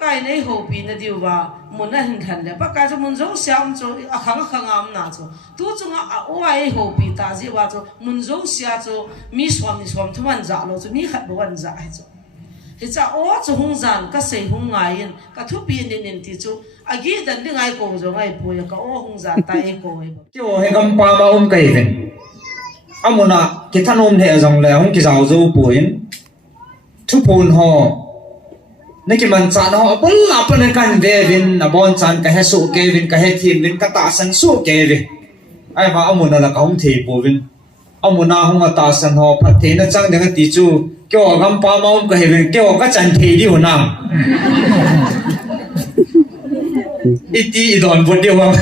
cái này hậu bị nó điều vào muốn nó hình thành đấy, cái cho muốn giống xem cho khăng khăng am na cho, tu chúng ai hậu bị ta gì vào cho muốn giống xem cho mi swam thu man giả lo cho mi khát bộ ăn giả hết cho, thì cha cho hung giàn cái xây hung ngài cái thu bị nên thì cho, agi đàn đi ngay cổ rồi ngay bùi cái hung giàn tay cổ ấy. Chỗ hay cầm pa mà cái gì, amuna cái thanh thế rằng là cái giàu dâu bùi, thu phun họ nên cái mình chọn họ bớt là bên cái về vin là bọn chọn cái hết số cái vin cái hết thiên vin cái tạ sân số cái vin ai mà ông muốn là không thì bùi vin ông muốn nào không mà tạ sân họ phát thế nó chẳng được cái tí chú kêu gam pa mà ông cái vin kêu cái chân thì đi hồ nam ít tí đòn vượt điều không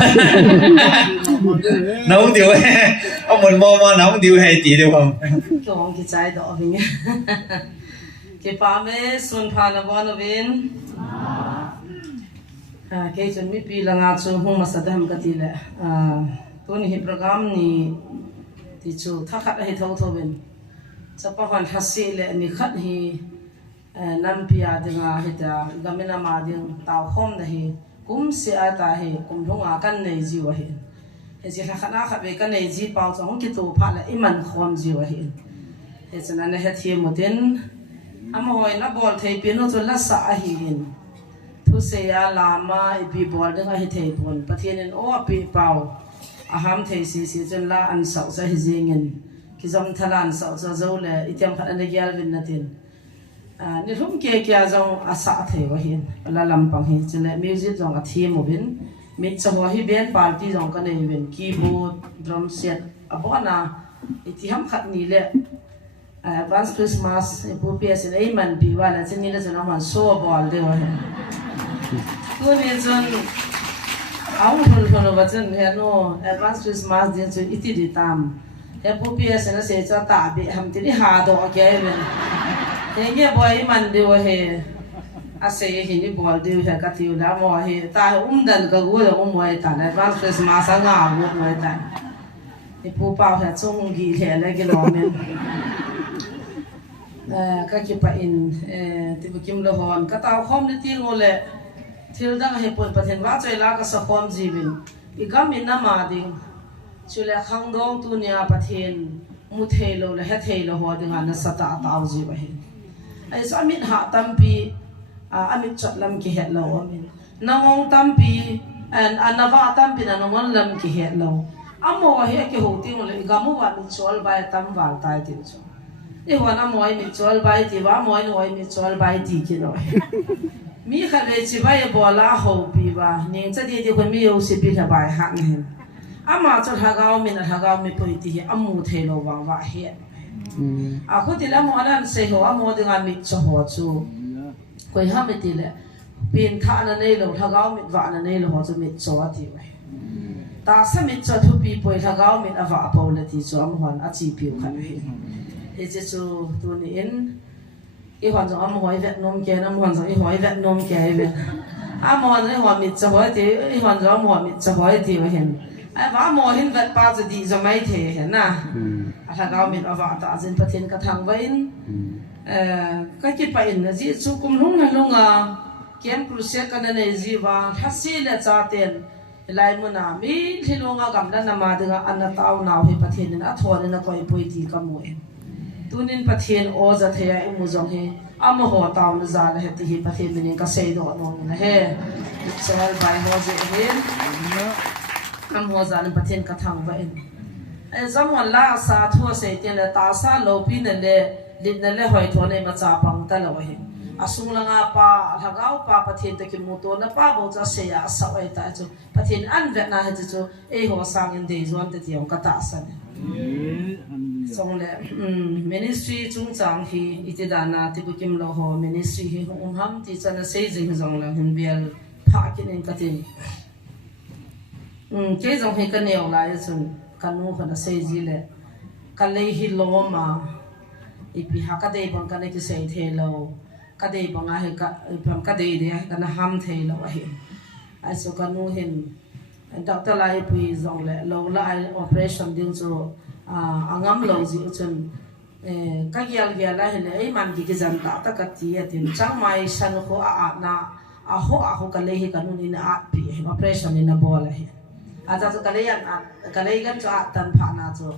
nấu điều ông muốn mua mà nấu điều hay tí điều không kêu ông cái trái đỏ vin cái pa mẹ xuân pha na bon vin cái chân mi pi là ngã chú hung mà sát ham cái gì lệ tôi ni program ni thì chú thắc khát hay thâu thâu vin sắp hoàn thắt xì lệ ni khát hi nam pia dengan hita gamena ma ding tao khom dah hi kum se ata hi kum thonga kan nei ji wa hi he ji khana kha be kan nei ji pau chong ki tu pha la iman khom ji wa hi he chana ne he thi mutin amoi na bol thei pino chu la sa hi in thu se ya lama ipi bol ding hi thei pon pathian en o pi pau aham thei si chen la an sau sa hi jingin ki zom thalan sau cha zo le itiam khat an gyal vin natin ni rum ke kya zong asa thei wa hin la lampang hi chele music zong a thi mo bin mit chawa hi band party zong ka nei bin keyboard drum set abona itiam khat ni le advance Christmas pu ps nei man bi wala chini la chana man so bol de wa hin tu ni zon aung hul hul wa chen he no advance Christmas din chu iti di tam he pu ps na se cha ta bi ham ti ni ha do ke ben thế nghe boy man điều he à sẽ hình bol điều he cái tiêu là mua he ta đần cái gối là mua ta này vang Christmas sang ngà mua ta thì phụ bao he chung gì he lại cái lò men cái kia phải in thì bị kim lo hòn cái tao không đi tiêu ngô lệ thiếu đang he bol bắt hen vắt chơi lá cái sao không gì bin cái gam mình nằm mà đi chú lệ khang dong tu nia bắt hen mu thề lo là hết thề lo hoa đi ngàn sát tao gì vậy ai so amit ha tampi amit chot lam ki het lo amin nangong tampi and anava tampi na nongon lam ki het lo amo he ke ho ti ngol gamu wa mi chol bai tam wal tai ti cho e wa na moi mi chol bai ti wa moi noi mi chol bai ti ki no mi khale chi bai bola ho pi wa ning cha di ko mi yo si pi ha bai ha ni ama chot ha gao mi na ha gao mi poi ti amu the lo wa he aku tidak mau anan seho mau dengan mit coho cu, kau ham itu le, pin thak na nei lo thagau mit va na nei lo ho cu mit coho ti wei, ta sa mit coho tu pi poi thagau mit ava apau le ti cu am hon aci piu kan wei, itu cu tu ni in, ihon jong am hoi Vietnam ke, am hon jong ihoi Vietnam ke wei, am hon ihon mit coho ti, ihon jong am hon mit coho ti wei hen, ai vả mò hin vật paจะดีจะไม่เทเห็นนะถ้าเรามีอวตารจินประเทศกระทั่งไว้ก็คิดไปนะจีสุกุมลุงนะลุงเกมครูเสียกันในจีว่าทัศน์และจ่าเตียนลายมุนามีที่ลุงกำลังนำมาดึงอันนั้นเอาหนาวให้ประเทศนั้นทวนนั้นก็อีปุยตีกับมวยตัวนี้ประเทศโอจะเทียอิมุจงเฮอามหัวตาวน์จานะเฮติฮิประเทศนี้ก็เสียดอกน้องนะเฮเซลไปหัวเจเฮคำหัวจานประเทศกระทั่งไว้สมัยล่าสาทั่วเสียเตียนตาซาโลปีนั่นแหละดินนั่นแหละหอยทวนในมาจับปังตะลอยอาสุงลังอาปาถ้าเก้าปาประเทศตะกิมุตัวนับป้าบอกจะเสียสาวไอ้ตาจูประเทศอันเวียดนามให้จูหัวสังเงินเดือนแต่ที่องกตาสันสงเลยministry จุงจังฮีอิติดานาที่บุกิมโลโฮ ministry ฮีห้ามที่จะน่าเสียจริงสงเลยเห็นเบียลพากินเองกันทีเจ้าจงให้กันเหนียวลายส่วนกันนู้นคนละเสียจีเลยกันเลยฮิโลมาอีพีฮักกันได้บังกันเลยที่เสียเทโลกันได้บังอะไรกันได้เดียกันห้ามเทโลเห็นไอ้ส่วนกันนู้นเห็นด็อกเตอร์ลายปีจงเลยเราลายโอเปอเรชั่นดิ้งจูงามเราจีจนก็เกี่ยวลายเห็นไอ้มันที่กิจการตะกัดที่ตินจังไม่ฉันเขาอาณา aho kalai hi kanun in a pi operation in a bola hi aja chu kalai gan chu a tan pha na chu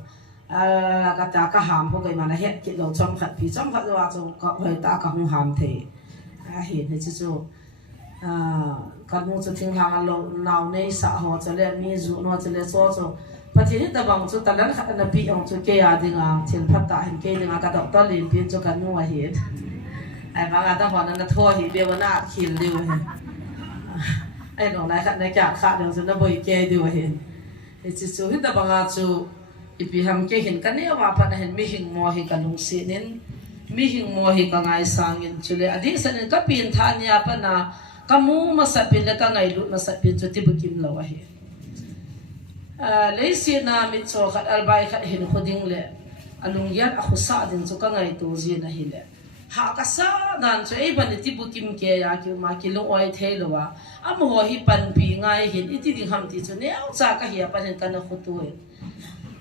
kata ka ham ho kai mana het ki lo chom khat pi chom khat wa chu ka hoi ta ka hung ham the a hi ne chu kan mu chu thing hang lo naw nei sa ho chu le mi zu no chu le so chu pati ni ta bang chu talan khat na pi ong chu ke ya dinga thil phat ta hin ke dinga ka dok ta lin pin chu kan nu wa hi ai ba ga ta ho na tho hi be wa na khil liu he ai no lai khat na kya kha dong chu na boi ke diu he chu hi ta bang a chu ipi ham ke hin kan ne wa pa na hin mi hing mo hi kan lung si nin mi hing mo hi ka ngai sang in chule adi san ka pin tha nya pa na kamu masapin ka ngai lu na sapin chu ti bukim lo hi leisi na mi cho khat albai khat hin khoding le alung yan a khusa din chu ka ngai tu ji na hi le ha ka sa dan chu ei ban ti bukim ke ya ki ma ki lo oi the lo wa am ho hi pan pi ngai hin iti ding ham ti chu ne au cha ka hi pa hin kan na khutu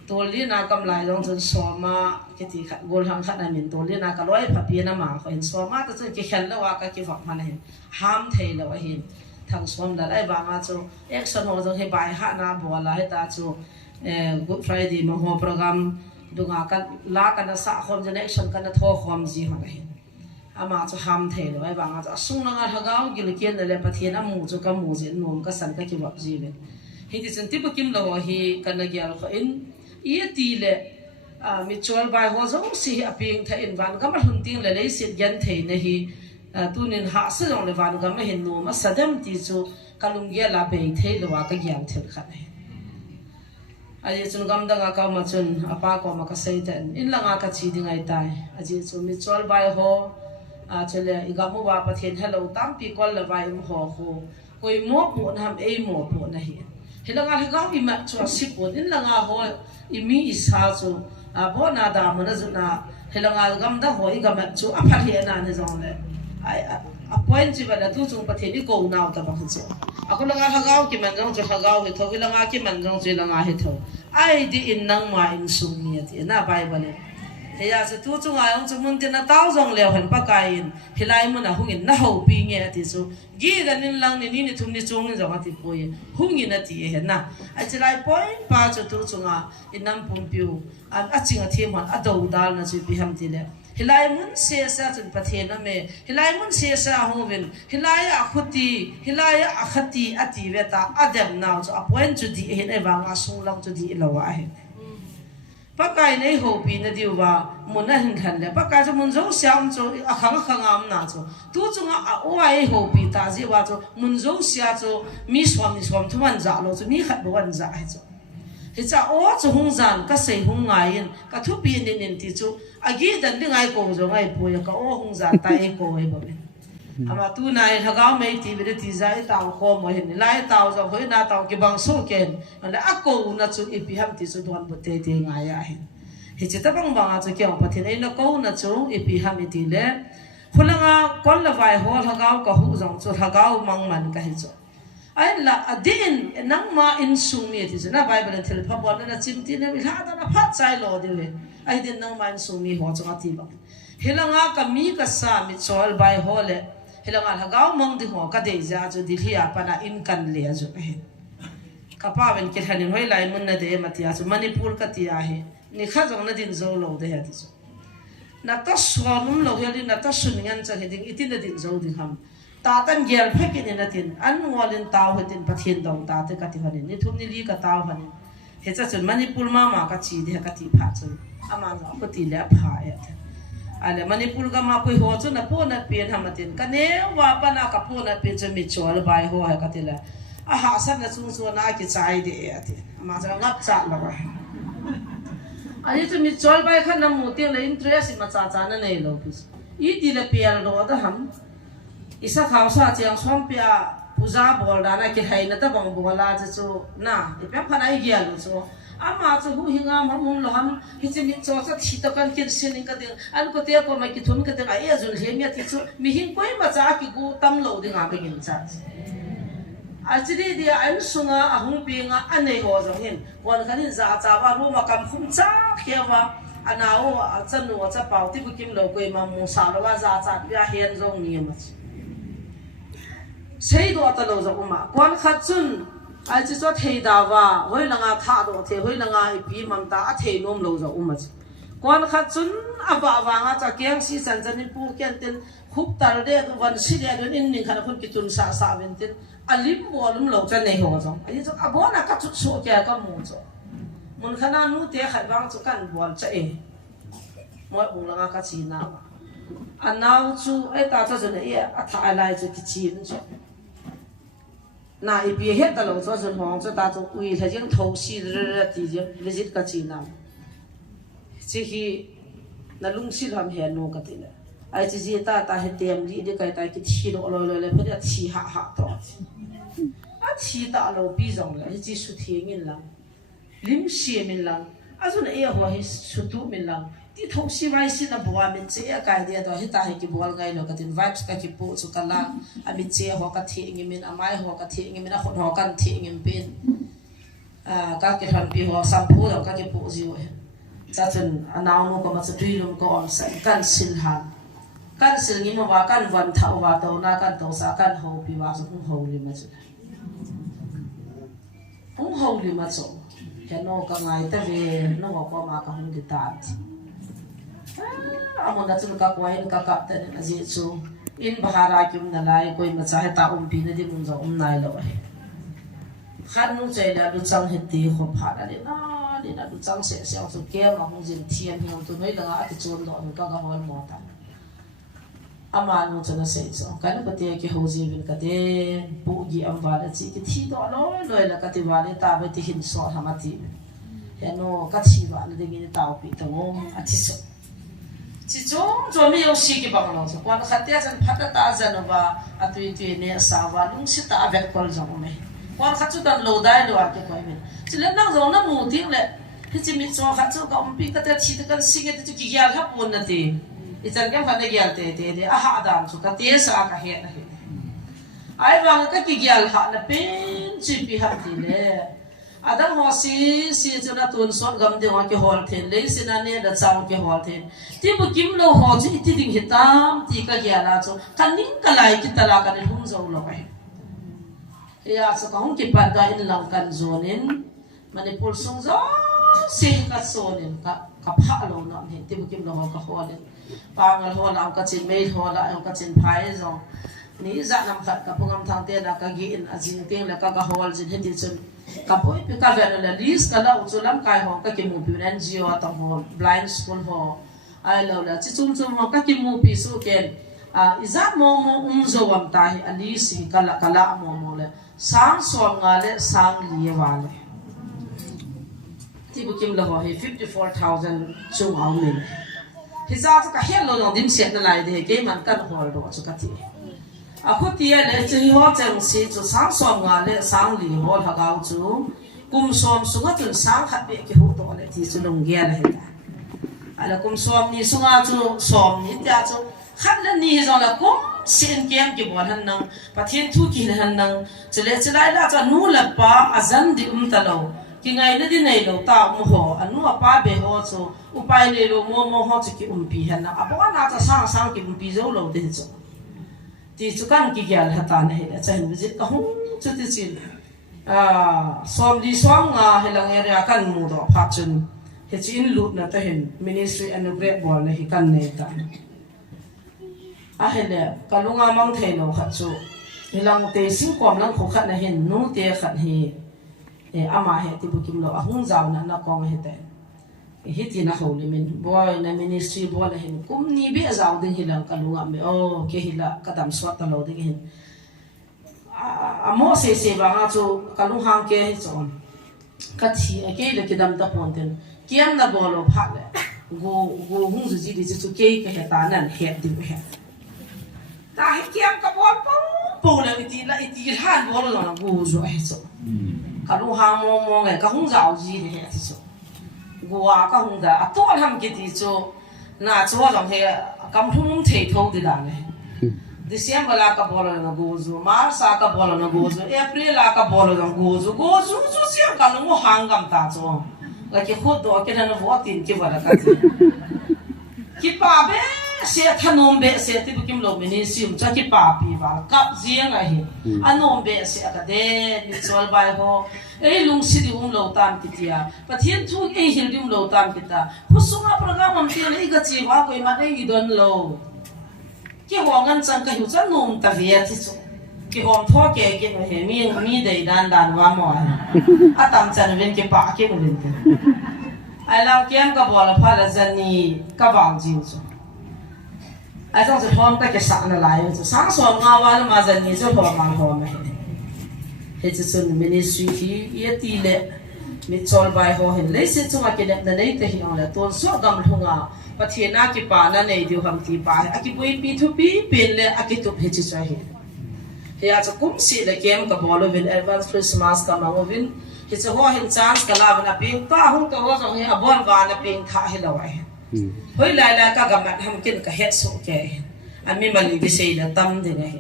toli na kam lai long chun soma ke ti khat gol hang khat amin toli na ka loi phapi na ma kho in soma ta chu ki khel la wa ka ki vak man hin ham thei lo wa hin thang som da lai ba ma chu action ho jong he bai ha na bola he ta chu good friday ma ho program dunga kan la kan sa khom jan action kan tho khom ji ha hin ama chu ham thei lo ai ba ma chu sung na ga hagao gil ken le pathian amu chu ka mu je nom ka san ka ki wap ji le hi ti chen ti bukim lo hi kan na gyal kho in ia ti le mi chol bai ho zo si aping tha in van ka ma hun ting le le sit yan thei na hi tunin ha se jong le van ka ma hin no ma sadam ti chu kalung ya la be thei lo wa ka gyam thel kha ne aji chun gam da ka ma chun apa ko ma ka sei ten in la nga ka chi ding ai tai aji chu mi chol bai ho chele igamu wa pathen hello tam pi kol la bai ho ho koi mo pu nam ei mo pu na hi helanga he ga mi ma chu si pu in la nga ho imi isa chu bo na da ma na zu na helanga gam da ho i ga ma chu a pha he na ne jong le ai a point chi ba da tu chung pathe ni ko naw ta ba chu a ko langa hagao ki man jong chu hagao he tho langa ki man jong chu langa he tho ai di in nang ma in sum ni ti na bible he ya se tu chung ai ong chu mun ti na taw jong le han pa kai in hilai mun na hung in na ho pi nge ti chu gi da nin lang ni ni thum ni chung ni jong ti poi hung in na ti he na a chi lai point pa chu tu chung a in nam pum piu a ching a them han a do dal na chu pi ham ti le hilai mun se sa chun pathe na me hilai mun se sa ho vin hilai a khuti hilai a khati ati ve ta adem naw chu a point chu di he ne wa nga sung lang chu di lo wa he pakai nei ho pi na diwa mun na hin khan le pakai chu mun zo siam chu a khang am na chu tu chunga a oi ho pi ta ji wa chu mun zo sia chu mi swam thuan za lo chu mi khat bo an za he chu he cha o chu hung zan ka sei hung ngai in ka thu pi nin ti chu agi dan ding ai ko zo ngai po ya ka o hung zan ta e ko e bo be ama tu nai thagao mai ti be ti za e taw kho mo hin lai taw zo hoi na taw ki bang so ken la a ko na chu e pi ham ti chu don bo te nga ya he he che ta bang bang a chu ke pa thin ai na ko na chu e pi ham ti le khulanga kol la vai ho thagao ka hu zong chu thagao mang man ka hi chu ai la adin nang ma in sung mi ti na bible thil pha bon na chim ti na mi ha ta na phat chai lo de le ai din nang ma in sung mi ho chu ati ba helanga ka mi ka sa mi chol bai ho le helanga hagao mang di ho ka de ja chu di hia pa na in kan le ju he ka pa ven ke thanin hoi lai mun na de matia chu manipur ka ti a he ni kha jong na din zo lo de ha ti chu na ta sonum lo he na ta sun ngan cha he ding itin na din zo di ham ta tan gel phek ni na tin an ngolin taw hetin pathian dong ta te ka ti hanin ni thum ni li ka taw hanin he cha chun manipur ma ka chi de ka ti pha chun ama no ko ti le pha ya ale manipur ga ma koi ho chu na po na pen hamatin ka ne wa pa na ka po na pen chu mi chol bai ho ha ka ti la a ha san na chung chu na ki chai de ati ma cha ngap cha la ba ani chu mi chol bai khan na mu te le interest ma cha cha na nei lo pis I ti le pial ro da ham isa khaw sa chiang som pia puja bol da na ki hai na ta bang bola chu na e pe phana I gial chu ama chu hu hinga ma mum lo ham hi chi mi cho sa thi ta kan kin sin ka ding an ko te ko ma ki thun ka te ai azul he mi ti chu mi hin koi ma cha ki gu tam lo ding a begin cha achiri dia an sunga ahung pinga anei ho jong hin wan kan in za cha ba ru ma kam khum cha khewa anao chanu cha pau ti bu kim lo koi ma mu sa lo wa za cha bia hian jong ni ma sei do ta lo za uma kwan khat chun ai chi cho thei da wa hoi langa tha do the hoi langa I pi mam ta a thei nom lo za uma kwan khat chun aba wa nga cha kyang si san jan ni pu kyan tin khup tar de wan si de don in ning khana khun ki chun sa sa ven tin alim bolum lo cha nei ho zo ai cho abona ka chu so kya ka mu cho mun khana nu te khai bang chu kan bol cha e moi ung langa ka chi na ma anau chu ai ta cha zun e a tha lai chu ki chi chu na I pi het ta lo cho zun hong cho ta chu ui tha jing thau si re ti je visit ka chi na chi hi na lung si lam he no ka ti le ai chi ji ta ta he tem ri de kai ta ki thi lo lo le phe da thi ha ha to a thi ta lo pi jong le chi su thi ngin lang lim si min lang a zun e ho hi su tu min lang ti thok si vai si na bua min che a kai dia to hi ta hi ki bol gai lo ka tin vibes ka ki pu chu kala a mi che ho ka thi ngi min a mai ho ka thi ngi min a khon ho kan thi ngi pin ka ki han pi ho sam pu lo ka ki pu ji ho cha chun anaw no ko ma chu tui lum ko on san kan sil han kan sil ngi ma wa kan van tha wa to na kan to sa kan ho pi wa chu ho li ma chu ho li ma chu he no ka ngai ta ve no ko ma ka hun di ta amon da chun ka kwain ka ka ta na ji chu in bahara kyum na lai koi ma cha ta pi na di mun zo nai lo he khan nu chai la lu chang he ti kho pha da ni na lu chang se se chu ke ma hung jin thiam hi tu noi la a ti chun do ka ka hol mo ta ama nu chana se cho kan ba te ki ho ji bin ka te bu gi am wa da chi ki thi do lo la ka ti wa le ta ba ti hin so ha ma ti he no ka thi wa le de ni ta pi ta ngom a ti so chỉ cho mi yêu sĩ cái bằng lòng quan khát tiếc rằng phát ta dân và tùy tùy nè sao và lúc sĩ ta vẹt còn giống mày quan khát chút đàn lâu đài rồi cái coi mình chỉ lên năng giống nó mù tiếng lệ thì chỉ mình cho khát chút cái bị cái chỉ cái sinh cái chút kia hấp buồn là gì ít chẳng cái phần này kia hạ đàn chút cái tiếc sao cái hiện này ai bằng cái kia hạ là bên chỉ bị hấp gì nè adam ho si cho na tun son gam de wa ke hol then le sin ane da chang ke hol then ti bu kim lo ho chi ti ding hitam ti ka ya la cho kan ning ka lai ki tala kan hum zo lo kai ya so ka hum ki pa da in lang kan zonin manipul sung zo sin ka sonin ka pha lo na he ti bu kim lo ho ka hol pa ngal ho la ka chin mei ho la ka chin phai zo ni za nam khat ka pungam thang te na ka gi in ajing teng la ka hol jin he ti chun kapoi pi ka ver la list kala uchulam kai ho ka ki mu pi nan gio ta ho blind school ho ai lo la chi chum ho ka ki mu pi su ken iza mo zo wam ta hi ali si kala mo le sang som nga le sang li wa le ti bu kim la ho hi 54000 chung au min hi za ka hen lo dim set na lai de ke man kan ho ro chu ka ti a khu tia le chi ho chang si chu sang som nga le sang li ho ha gao chu kum som sunga chun sang khat be ki hu to le ti chu long gia la he ta ala kum som ni sunga chu som ni tia chu khat la ni zo la kum sin kem ki bon han nang pathian thu ki han nang chele chelai la cha nu la pa azan di ta lo ki ngai na di nei lo ta mu ho anu apa be ho chu upai le lo mo ho chu ki pi han na apa na cha sang ki pi zo lo de chu ti chu kan ki gyal hata na he cha hin visit ka hum chu ti chin som di som nga helang area kan mu do pha chun he chin lut na ta hin ministry anugreh bol na hi kan nei ta a hele kalunga mang thei lo khat chu helang te sing kom lang kho khat na hin nu te khat hi ama he ti bukim lo ahung zaw na kong he te hiti na holi min boy na ministry bola hin kum ni be zaw ding hilang kalunga me o ke hila kadam swat ta lo ding hin amo se ba nga chu kalung hang ke chon ka thi ke le kidam ta ponten kiam na bolo pha le go hung zu ji di chu ke ka he ta nan he di he ta he kiam ka bol po le ti han bol lo na go zo he so kalung hang mo ngai ka hung zaw ji he so gua ka hung da a to ham ki ti cho na cho jong he kam thum thei tho di da ne December la ka bolo na gozu March ka bolo na gozu April la ka bolo na gozu sia ka no hang gam ta cho la ki khod do ke na vo tin ki wala ka ti ki pa be sẽ thân ôm bẹ sẽ thì kim lô mình sim cho cái bà pi vào cặp riêng là hiện anh ôm bẹ sẽ cái đấy đi chơi bài ho ấy lung xí đi lâu tam kia và thiên thu ấy hiểu đi lâu tam kia hút sung áp program làm tiền ấy cái gì hoa coi mà ấy đơn lâu cái hoàng anh chẳng cái hiểu chắc nôm ta về thì số cái hoàng thua cái mà hệ mi đầy đàn vào mồi à tạm chân bên cái bà cái mình lên ai làm cái cái bảo là phải là dân ni cái vàng gì chứ ai trong sự thôn cái sáng là lại chứ sáng sớm ngao vào mà dân ni cho thôn mang thôn mà hết chứ xuân mình suy thì ít tỷ lệ mình cho bài họ hiện lấy sự cho mà cái này này thì hiểu là tuần số gam thùng à và thiên na cái bà na này điều ham cái bà cái bui pi thu pi pin lệ cái tụt hết chứ hết thì à cho cũng xí là game cái bảo về advance Christmas cái mà mình thì cho họ hiện chance cái là na pin ta không có họ trong cái bon và na pin thả hết rồi hồi lại là các gam ham cái hết số cái anh mình mình cái gì là tâm thì này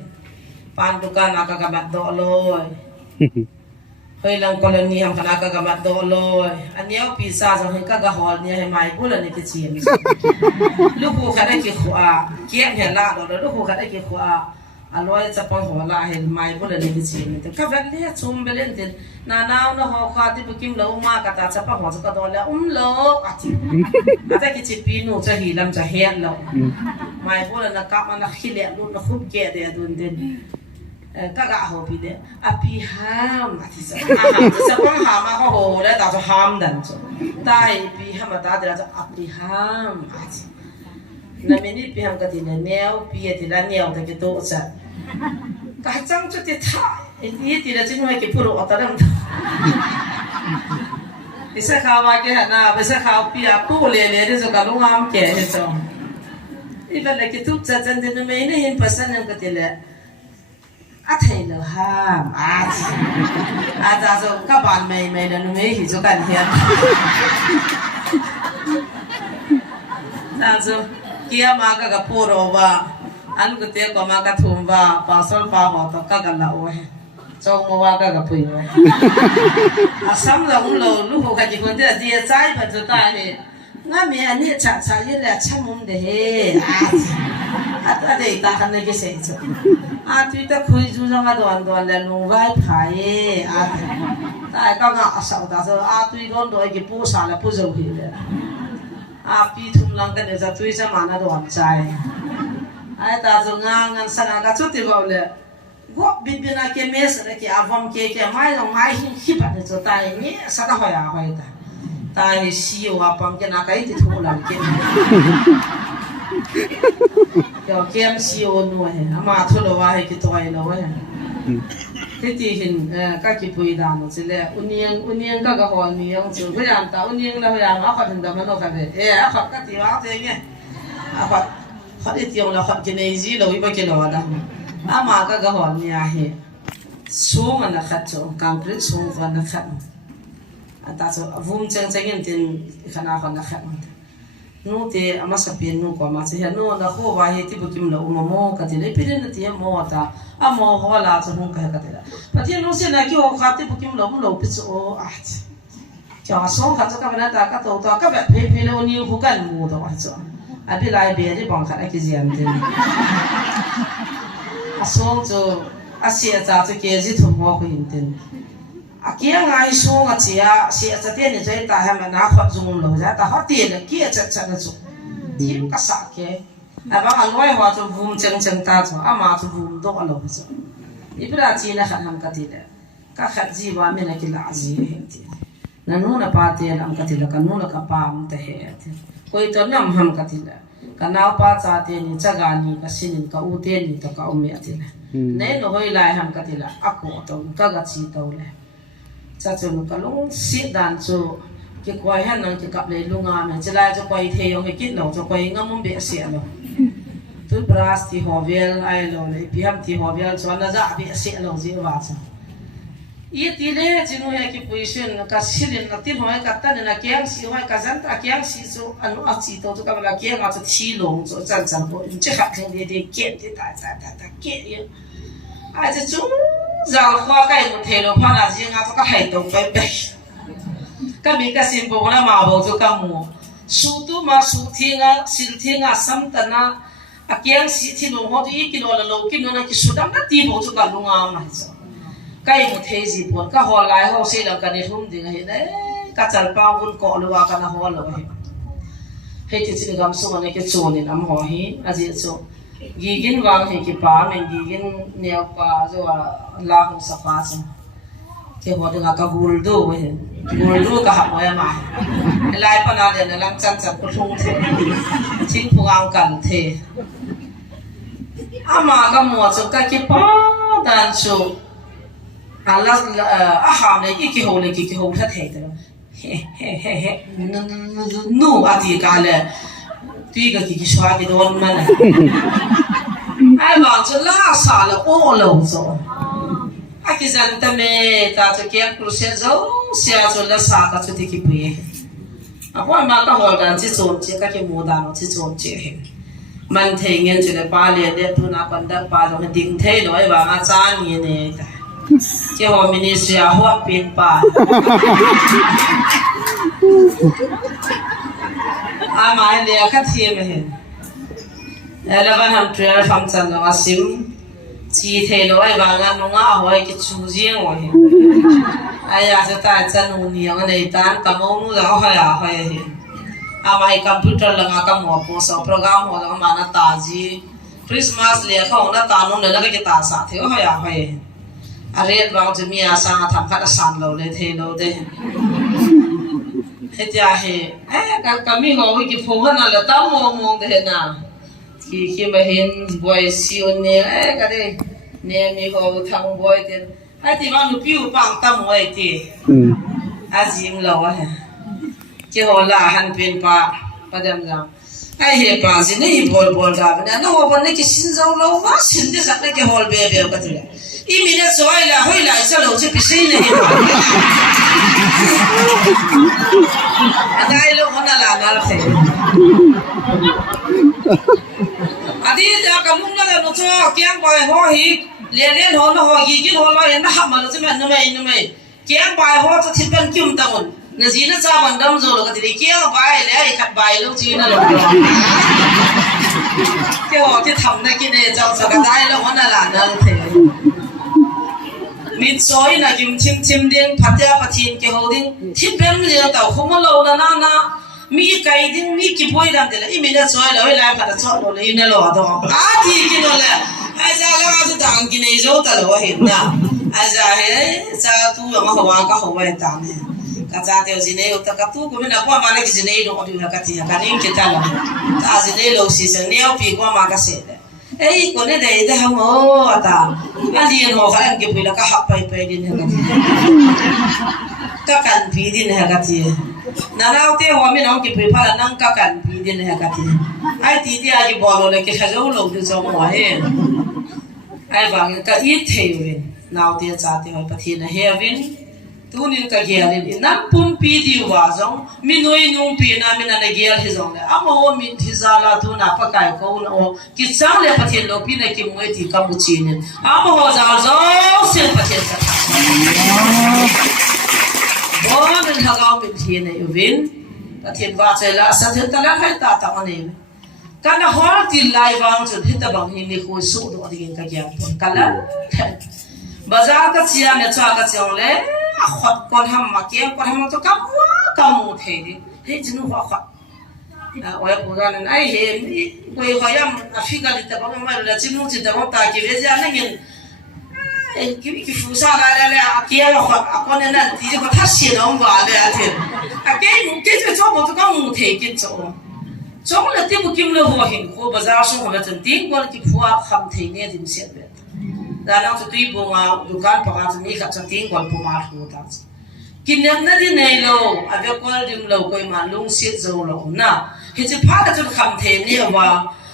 pan dukan các gam đó rồi hồi lần colony ham kana các gam đó rồi anh nhớ pizza trong cái các hall này hay mai bữa lần cái chuyện lúc hồ khát cái khóa kia hè la đó lúc hồ khát cái khóa aloi chắp bằng hồ la hay mai bữa lần cái chuyện thì các bạn thấy chum belen thì na nào nó họ khát thì bkim lâu mà cả ta chắp bằng hồ cho đó là lâu à cái chuyện pinu cho hi làm cho hẹn lâu mai bữa lần các bạn nó khi lẹ luôn nó khúc kia để đun đến các gã hồ bị đấy, api ham, thì sao? Sao con ham mà có hồ đấy, ta cho ham đàn cho, tai pi ham mà ta để cho api ham, na mình pi ham cái gì này neo pi thì là neo thì cái tổ chất, cái trăng cho thì thà, thì là chỉ nói cái pro ở đó thì sao khao mà cái na, bây giờ khao pi à, pro lệ thì cho cái lông am cái hết rồi, thì vậy là cái tổ chất chân thì nó mấy này hiện phát sinh cái gì là à thầy là ham à ta rồi các bạn mày là nó mấy thì cho cần hiện ta rồi kia mà các poro và anh cứ tiếc có mà các thùng và sol pa họ to các cái lẩu ấy trong mua các cái pui ấy à sắm là lâu lúc họ cái gì cũng thế gì trái và cho ta thì ngã mẹ anh ấy chả như là chăm mồm đấy à đây ta hắn này cái gì chứ à tuy ta khui chú trong cái đoàn là nung vai phải à tại các ngã sao ta rồi à tuy con đôi cái bố sa là bố dâu hi đấy à pi thum lang cái này ra tuy cho mà nó đoàn trái ai ta rồi ngang sang cái chút thì vào lệ gõ bị na cái mess này cái avom cái mai lòng mai hi bắt được cho tai nhé sao ta hỏi ta tai siêu à bằng cái nào cái thì thu làm cái giờ kem siêu nuôi mà thôi là vài cái toy là vài cái gì hình các cái bụi đàn nó chỉ là onion các cái hoa niên chứ cái làm tao onion là làm áo khoác hình đầm nó phải vậy áo khoác cái gì áo thế nhé áo khoác ít tiếng là khoác cái này gì đâu ít bao cái đó đó mà các cái hoa niên hết xuống mà nó khát cho concrete xuống và nó khát ta cho vùng chân chân những tiền khả năng nó khát nu te ama sapien nu ko ma che no na kho wa he ti bukim lo mo ka te le pire na ti mo ta amo ho la cho hung ka ka te la pa ti no se na ki ho kha ti bukim lo pi so a cha so kha cho ka na ta ka to ta ka ba phe phe lo ni hu kan mu to wa cho a bi lai be ri bang kha na ki jian te a so cho a sia cha cho ke ji thu mo ko hin ten à kia ngay số ngắt chia chia cho tiền thì chơi ta hay mà nó phát dùng lâu ra ta phát tiền là kia chắc chắn là dùng thêm cả sạc kia à bác anh nói họ cho vùng chân ta cho à mà cho vùng đó lâu cho đi bây giờ chỉ là khăn ham cái gì đấy các khăn gì và mình là cái lá gì hết là nó là ba tiền làm cái gì là cái nó là cái bám thế hết coi tôi nằm ham cái gì là cái nào ba cha tiền thì chắc gani cái xin cái ưu tiên thì cái ưu mẹ thì nên nó hơi lại ham cái gì là ác của tôi cái gì tôi là cha chun ka lung sit dan chu ki kwai han nang ki kap le lunga me chela cho kwai the yong ki lo cho kwai ngam be se lo tu bras ti hovel ai lo le pi ham ti hovel cho na za be se lo ji wa cha i ti le chi no ya ki position ka silin na tin hoi ka ta na kyang si hoi ka zan ta kyang si so anu a chi to ka la kyang a cho chi long cho chan chan ko che kha theng de ke ti ta ke ye ai cha chu giờ khoa cái một thể nó khoa là riêng á có hệ thống phải bể cái mình cái simple là mà bảo cho các mù su tu mà su thiên á sil thiên á sam tân á a kiang si thi lo ho ti kilo la lo kin no na ki sudam na ti bo chu ka lunga ma so kai mu the ji pon ka ho lai ho se la ka ni thum ding he ne ka chal pa bun ko lo wa ka na ho lo he ti chi gam so ne ke chu ni nam ho hi a ji chu gi gin wang he ki pa men gi gin ne pa zo la ho sa pa chu ke ho de ka gul do he gul do ka ha mo ya ma lai pa na de na lang chan chan ko thung the chin phu ang kan the ama ka mo chu ka ki pa dan chu ala a ha ne ki ho le ki ho tha the de nu a ti ka le ti ka ki shwa ki don ma na ai ma chu la sa le o lo zo a ki zan ta me ta chu ke ku se zo sia chu la sa ka chu ti ki pu a po ma ka ho dan chi chu chi ka ki mo da no chi chu chi he man the ngen chu le pa le de tu na kan da pa zo ding the lo ai ba ma cha ni ne ta ke ho ministry a ho pin pa a mai le ka thi me he la ban ham trial function lo asim chi the lo ai ba ga no nga ho ai ki chu jing wo he ai ya sa ta chan nu ni ang nei tan ka mo nu la ho ya ho he a mai computer la nga ka mo po so program ho la ma na ta ji Christmas le kha na ta no le la ki ta sa the ho ya ho he a red bang ju mi a sa tham kha san lo le the lo de he ja he ka mi ho ki pho na la ta mo mo de na ki ma hin boy si on ne ka de ne mi ho thang boy de ai ti bang nu piu bang ta mo ai ti a jing lo a he ki ho la han pin pa dam la ai he pa si ne bol bol ga na no ho ne ki sin zo lo wa sin de sa ne ki hol be be ka ti I minute so ai la hoi la sa lo che pi sei ne adai lo hona la na the adi ja ka mung la no cho kyang bai ho hi le le ho no ho gi gi ho lo en ha ma lo che man no mai kyang bai ho cho thip ban kyum ta mon na ji na cha ban dam zo lo ka ti kyang bai le ai khat bai lo chi na lo ke ho ke tham na ki ne cha cha ka dai lo hona la na the mit soi na kim chim chim ding phatya pathin ke holding thip bem le ta khom lo na na mi kai ding mi ki poi dam de la I mi na soi lo la pha ta cho lo le na lo do a thi ki no la a ja la a dang ki nei zo ta lo hin na a ja he cha tu ma ho wa ka ho wa ta ne ka cha te ji nei ta ka tu ko me na ko ma na ki ji nei do ko du ka ti ka ning ke ta la ta ji nei lo si se ne o pi ko ma ka se de ei ko ne dei de ha mo ta a lien ho kha ke pi la ka ha pai pai din ha ka kan pi din ha ka ti na na te ho mi na ki pi pha la nang ka kan pi din ha ka ti ai ti ti a ki bo lo le ke kha zo lo du zo mo he ai ba ka I the wi na te cha te ho pa thi na he win tu ni ka ge ali na pum pi di wa zong mi noi nung pi na mi na na ge hi zong le amo mi thi za la tu na pa kai ko no ki chang le pa thien lo pi na ki moi ti ka mu chi ni amo ho za zo se pa thien ka bo men ha ga mi thi ne win pa thien wa che la sa thien ta la hai ta ta ne ka na hol ti lai wang chu thi ta bang hi ni ko su do di ka ge ka la bazar ka chia me cha ka chong le a khot kon ham ma kem kon ham to ka mu the di he jinu ho khot oi ko ran ai he koi ho yam afrika di ta ba ma la jinu ti ta ba ta ki ve ja na ngin ki fu sa la la a kia ho a kon na ti ko ta si no ba le a the a ke mu ke jo cho mo to ka mu the ki cho chong la ti bu kim lo ho hin ko bazar so ho la chen ting ko ki fu a kham the ne dim se be dalam tu tui bunga dukan pangat ni kat sating kol pumar hutan kinyak na din nei lo ave kol dim lo koi man lung sit zo lo na he chi pha ka chu kham the ni wa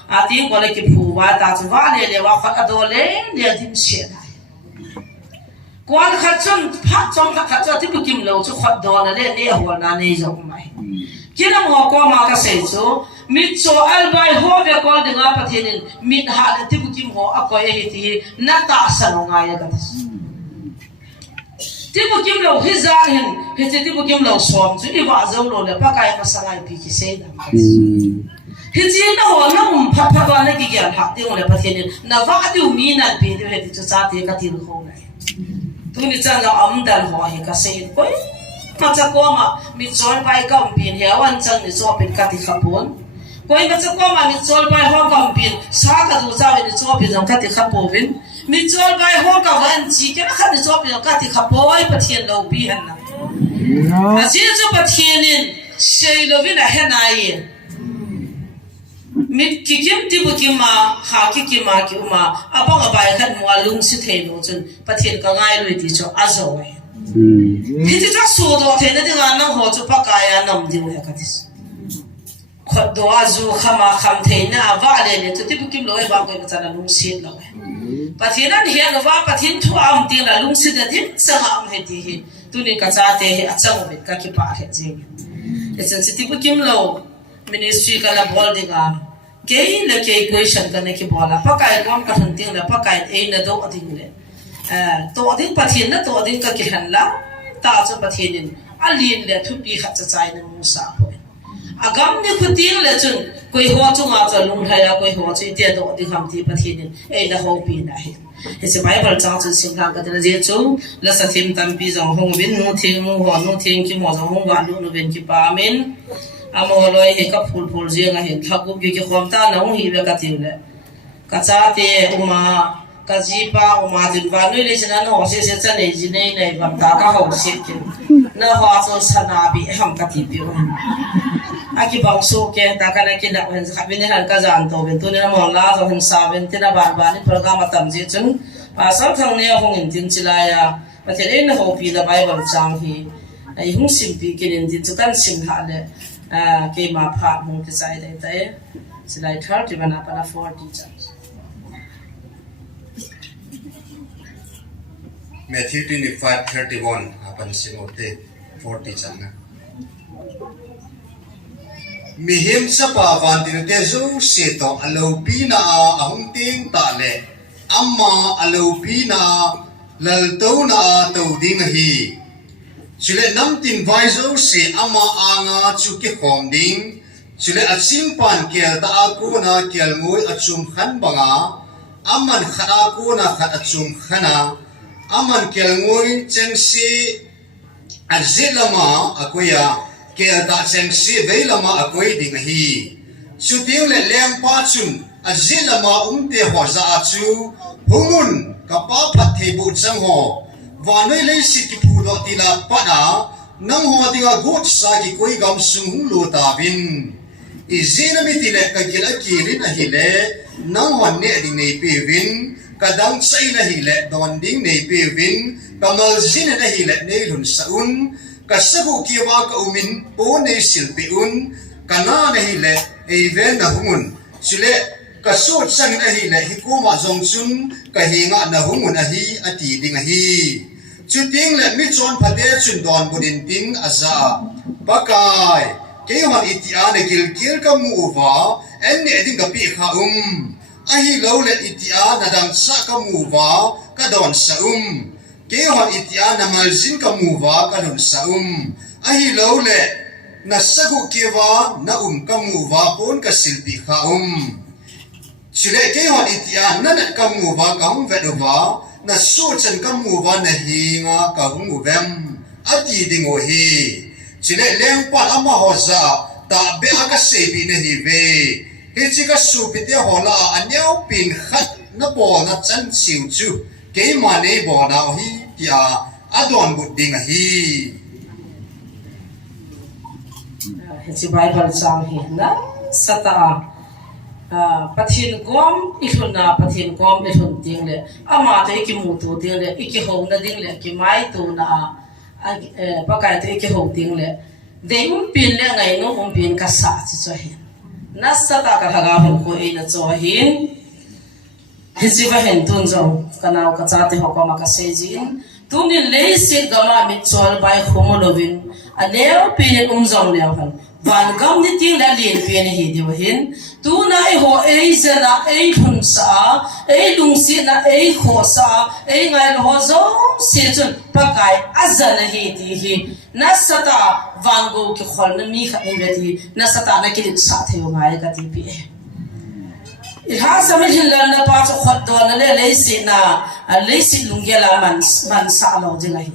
a ting kol ki phu wa ta chu wa le wa khat adole le dim se dai kol khat chon pha chong ka khat ti bu kim lo chu khat do na le ni ho na nei zo mai kina mo ko ma ka se chu mit so al bai ho ve kol dinga pathinin mit ha le ti bu kim ho a ko e ti na ta sa no nga ya ka ti bu kim lo hi za hin he ti bu kim lo som chu I wa zo lo le pa kai ma sa lai pi ki se da hi chi na ho na pha pha ba na ki gyan ha ti le pathian na va du mi na bi de he ti chu cha ti ka ti ho na tu ni chan ja am dan ho he ka se koi ma cha ko ma mi chol bai ka um pin he wan chang ni so pin ka ti khapon koi ma cha ko ma mi chol bai ho ka um pin sa ka du cha ni so pin jong ka ti khapovin mi chol bai ho ka wan chi ke na kha ni so pin ka ti khapoi pathian lo bi han na a ji chu pathian in sei lo vi na he na yi mit kikim ti bukima ha kikima ki uma abang abai khat mo lung si the lo chun pathian ka ngai loi ti cho azo ai hi ti cha so do the na dinga na ho chu pakaya nam ding le ka dis khot do azu khama kham the na wa le le tu ti bukim lo ai ba ko cha na lung si lo pathian an hian lo wa pathian thu am ti la lung si da dim sanga am he ti hi tu ni ka cha te he achang bet ka ki pa he jing le chen si ti bukim lo ministry ka la bol dinga ke le ke question ka ne ki bola pakai kom ka thun ting le pakai e na do ading le to ading pathin na to ading ka ki han la ta chu pathin in alin le thu pi khat cha chai na mu sa ho agam ni khu ting le chun koi ho chu nga cha lung thaya koi ho chu te do ading ham ti pathin in e na ho pi na he he se bible cha chu sim ka ka de je chu la sa thim tam pi jong hong bin nu thing mu ho nu thing ki mo jong hong wa lu nu ben ki pa men amo loi he ka phul zinga he thaku ki khom ta na hi be ka tiule ka cha te uma ka ji pa uma din va noi le chana no se cha nei ji nei nei bam ta ka ho se ki na ha so sana bi ham ka ti pi aki bang so ke ta ka na ki da wen kha bin han ka jan to ben tu ne mo la so han sa ben te na ban ban ni program tam ji chun pa sa thang ne hong in tin chila ya pa te en ho pi da bible chang hi ai hung sim pi ki nin tin chu kan sim ha le ke ma pha hung ke sai dai tai silai 30 bana para 40 chans Matthew 25:31 apan simote 40 chana mihim sapa van tin te zo se to alo pina ahung ting ta le amma alo pina lal to na to ding hi chule nam tin vai zo se amma anga chu ke khom ding chule aching pan kel ta aku na kel ngoi achum khan banga amman khana ku na khat achum khana amman kel ngoi cheng si azilama akuya kel ta cheng si veilama akoi ding hi chuting le lem pa chun azilama umte ho za chu humun kapa phathe bu chang ho vanoi le si ki phu do ti la pa na nang ho dinga gut sa ki koi gam sung lo ta bin izina mi ti le ka gila ki rin a hi le nang ho ne ding nei pe win kadang sai na hi le don ding nei pe win kamal zin na hi le nei lun sa un kasabu ki wa ka umin po nei sil pe un kana na hi le e ven na hungun chule kaso sang na hi le hi ko ma jong chun ka hi nga na hungun a hi ati ding a hi chuting le mi chon phate chun don budin ting aza bakai ke hon iti ane gil ka mu wa en ne ding ka pi kha ahi lo le iti na dang sa ka mu wa ka don sa ke hon iti na mal zin ka mu wa ka don sa ahi lo le na sagu ke wa na ka mu wa pon ka silpi kha chile ke hon iti na na ka mu wa ka hum ve do wa na so chen ka mu wa na hi nga ka hum vem ati ding o hi chile leng pa ama ho za ta be aka se bi na hi ve he chi ka su pi te ho la anyau pin khat na bo na chan siu chu ke ma ne bo na hi tia adon bu ding hi he chi bible chang hi na sata pathin kom ihuna pathin kom ihun ting le ama te ki mu tu ting le iki ho na ding le ki mai tu na pakai te ki ho ting le de pin le ngai no pin ka sa chi cho hi na sata ka haga hu ko e na cho hin hi chi va hen tun zo kanau ka cha te ho ko ma ka se jin tunin le se gama mi chol bai khomolovin aneu pin zong le han van gam ni ting la lin pin hi di hin tu na e ho e zela e thun sa lung si na kho sa ngai lo zo se chun pakai azan hi ti hi na sata van go ki khol na mi kha ni ti na sata na ki sa the ngai ka ti pi ha samajh la na pa cho khot do na le si na le si lung ge la man sa lo je lai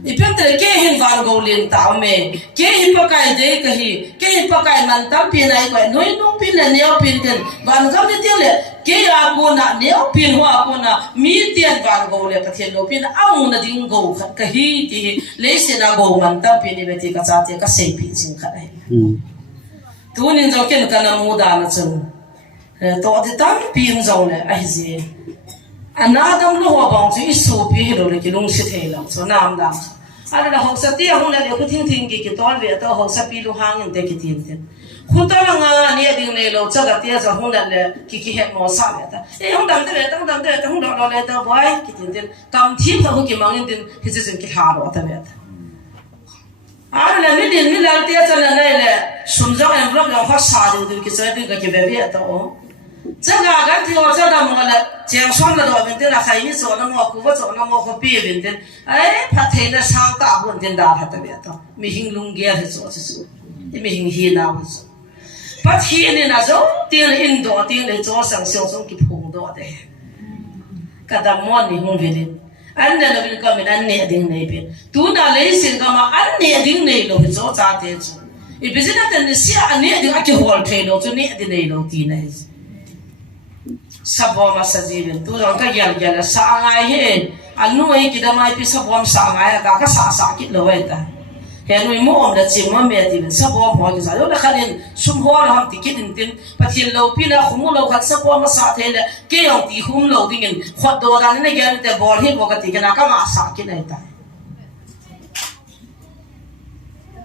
ipentre ke hin van go len ta me ke hin pakai de kahi ke hin pakai man tam pi nai ko noi nung pin le neo pin ken van gam ni ti le ke ya ko na neo pin ho ko na mi tian van go le pathen lo pin au na ding go khat kahi ti le se na go man tam pi ni be ti ka cha te ka se pi sing khat ai tu nin zo ken kana mu da na chung to ti tam pi ng zo le ai ji anadam lo ho bang chi su pi lo le ki lung si the la so nam da ala da ho sa ti hong le ku thing thing ki tol ve to ho sa pi lu hang in te ki tin tin khu ta la nga ni ding le lo cha ga ti za hong le ki he mo sa le ta hong dam te hong lo le ta boy ki tin tin kam thi pha ho ki mang in tin hi ji ki ha ro ta ve ta ala mi din mi la ti cha na le sum zo en blok lo kha sa de ki sa de ki ve ve ta o这个俺听我这他们了，讲双了多问题了，还一说那么苦，我说那么苦别问题，哎，他听了上大问题大他特别多，没行龙眼的做是说，也没行黑那不说，把天的那种定了印度定了早上小钟给碰到的，kada mon ni hong vele, anda na bil kami na ne ding ne pe, tu na le sin kama an ne ding ne lo zo cha te zo, ibe sina tan si an ne ding ake hol the lo zo ne ding ne lo ti na sabom asajibin tu rong ka yal yal sa ngai he anu ai ki da mai pi sabom sa ngai ka sa ki lo ai ta he nu mo om da chim ma me ti sabom ho ki sa yo da khalin sum ho la ham ti ki din tin pathin lo pi na khum lo khat sabom sa the le ke yong ti khum lo ding in khot do da ne ge te bol hi bo ka ti ka na ka ma sa ki nai ta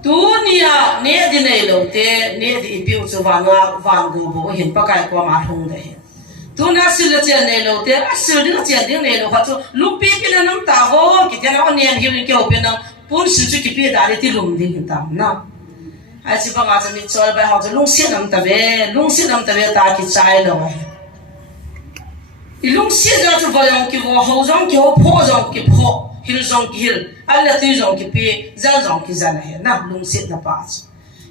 tu nia ne di nei lo te ne di pi u chu van go bo hin pa kai ko ma thung de tu na sil chen ne lo te sil ding chen ding ne lo kha chu lu pi pi na nam ta ho ki te na on yen hi ke o pe na pun si chu ki pi da ri ti lum ding ta na ai chi ba ma cha mi chol ba ha chu lung si nam ta be ta ki chai lo ai i lung si ja chu ba yong ki ho jong ki ho pho jong ki pho hil jong ki hil alla ti jong ki pi za jong ki za na he na lung si na pa